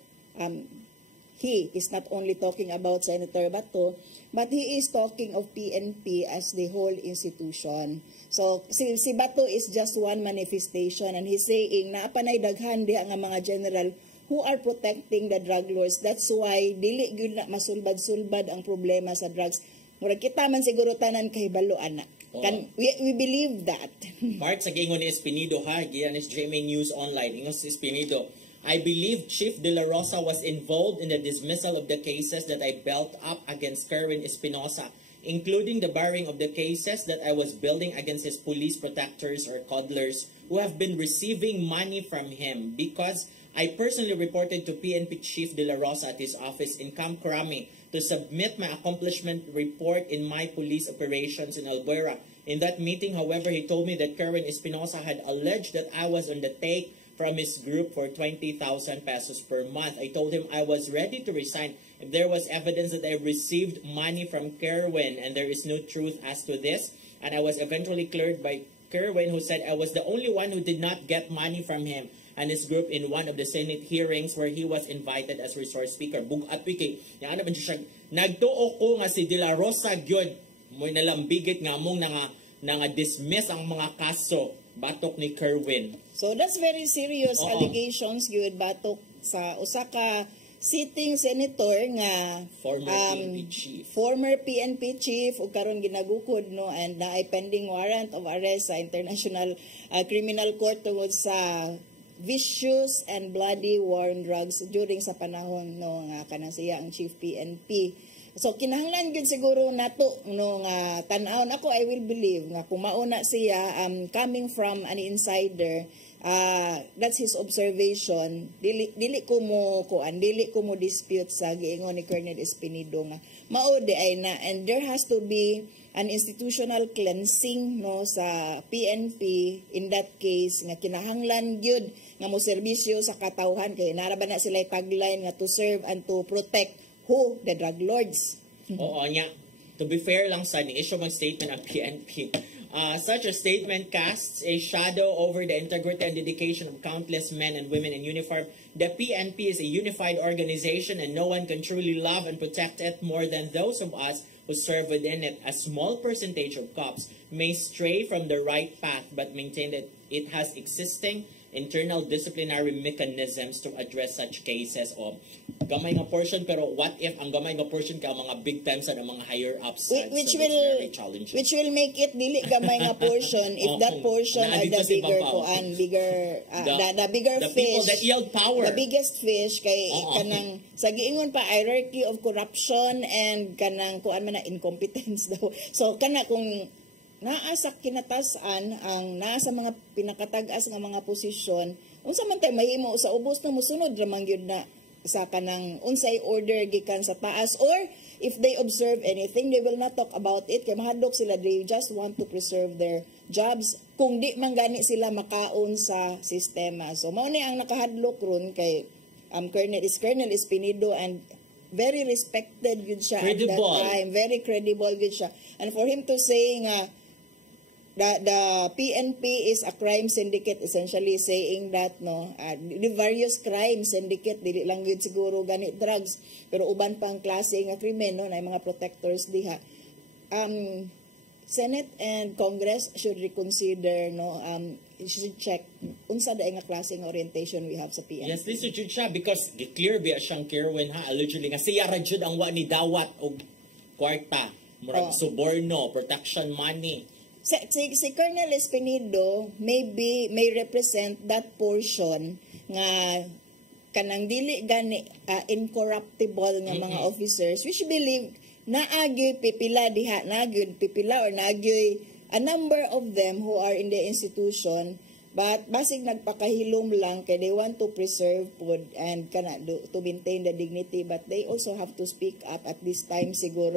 He is not only talking about Senator Bato, but he is talking of PNP as the whole institution. So si Bato is just one manifestation, and he's saying na panay daghan diha nga mga general who are protecting the drug lords. That's why dili gyud na masulbad-sulbad ang problema sa drugs. Murag kita man siguro tanan kahibalo ana. We believe that. Part sa giingon ni Espinido ha, giyan is GMA News Online. Ingon si Espinido, I believe Chief De La Rosa was involved in the dismissal of the cases that I built up against Kerwin Espinosa, including the barring of the cases that I was building against his police protectors or coddlers who have been receiving money from him, because I personally reported to PNP Chief De La Rosa at his office in Camp Crame to submit my accomplishment report in my police operations in Albuera. In that meeting, however, he told me that Kerwin Espinosa had alleged that I was on the take from his group for 20,000 pesos per month. I told him I was ready to resign if there was evidence that I received money from Kerwin, and there is no truth as to this. And I was eventually cleared by Kerwin, who said I was the only one who did not get money from him and his group in one of the Senate hearings where he was invited as resource speaker. Bugat wiki, yan naman siya, nagtuo ko nga si De La Rosa gyud mo nalambigit nga mong nga dismiss ang mga kaso batok ni Kerwin. So that's very serious allegations gyud batok sa usa ka sitting senator nga former PNP chief ug karon ginagukod no, and naay pending warrant of arrest sa International Criminal Court tungod sa vicious and bloody war on drugs during sa panahon no nga kanang siya ang chief PNP. So kinahanglan gyud siguro nato no nga tan-aw ako, I will believe nga kung mauna siya coming from an insider, that's his observation. Dili ko mo dispute sa giingon ni Colonel Espinido nga mao di ay na, and there has to be an institutional cleansing no sa PNP in that case nga kinahanglan gyud nga mo serbisyo sa katawhan kay naraba na sila tagline nga to serve and to protect who? The drug lords. Oo niya. To be fair lang sa ni issue ng statement ang PNP Such a statement casts a shadow over the integrity and dedication of countless men and women in uniform. The PNP is a unified organization and no one can truly love and protect it more than those of us who serve within it. A small percentage of cops may stray from the right path but maintain that it has existing internal disciplinary mechanisms to address such cases. O gamay nga portion, pero what if ang gamay nga portion ka mga big times sa mga higher ups? Which will make it dili gamay nga portion if that portion are the bigger the bigger the fish, people that yield power, the biggest fish kay kanang sa giingon pa hierarchy of corruption and kanang kuan man na incompetence daw. So kana kung naa sa kinatasan ang naa sa mga pinakatag-as nga mga posisyon, unsa man tay mahimo sa ubos na mosunod ra man gyud na sa kanang unsay order gikan sa taas, or if they observe anything they will not talk about it kay mahadlok sila, they just want to preserve their jobs kung di man gani sila makaon sa sistema. So mao ni ang nakahadlok ron kay Colonel Espinido, and very respected good siya credible. At that time, very credible good siya, and for him to say nga the PNP is a crime syndicate, essentially saying that the various crime syndicate dili lang yun siguro ganit drugs pero uban pang klase nga krimen na mga protectors diha. Senate and Congress should reconsider should check unsa daay nga klase nga orientation we have sa PNP. Yes, this should siya because clear biya siyang Kerwin allegedly nga siya ra jud ang wa ni dawat og kwarta murag suborno, protection money. Si Colonel Espinido may represent that portion nga kanang dili gani incorruptible nga mga officers which believe naagyoy pipila diha, naagyoy pipila or naagyoy a number of them who are in the institution but basig nagpakahilom lang kay they want to preserve food and to maintain the dignity, but they also have to speak up at this time siguro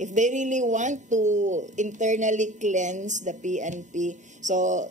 if they really want to internally cleanse the PNP. So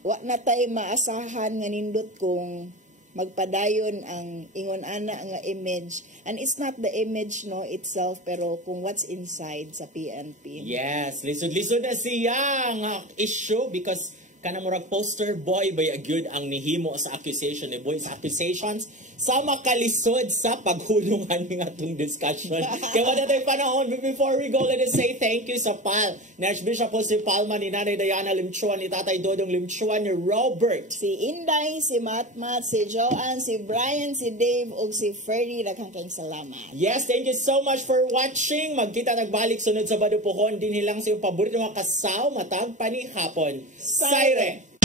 wa na tay maasahan nga nindot kung magpadayon ang ingon ana nga image, and it's not the image itself pero kung what's inside sa PNP. Yes, lisod na siya nga issue because kana murag poster boy by agyud ang nihimo sa accusation ni boy sa accusations sa makalisod sa paghulungan ng atong discussion. Kaya wala tayo panahon, but before we go, let us say thank you sa PAL. Ni Archbishop po si Palma, ni Nanay Diana Limchuan, ni Tatay Dodong Limchuan, ni Robert, si Inday, si Matmat, si Joanne, si Brian, si Dave, ug si Ferdy. Daghang kayong salamat. Yes, thank you so much for watching. Magkita nagbalik sunod sa Badupuhon. Din hilang sa iyong paborito mga kasaw, matag panihapon. Siren!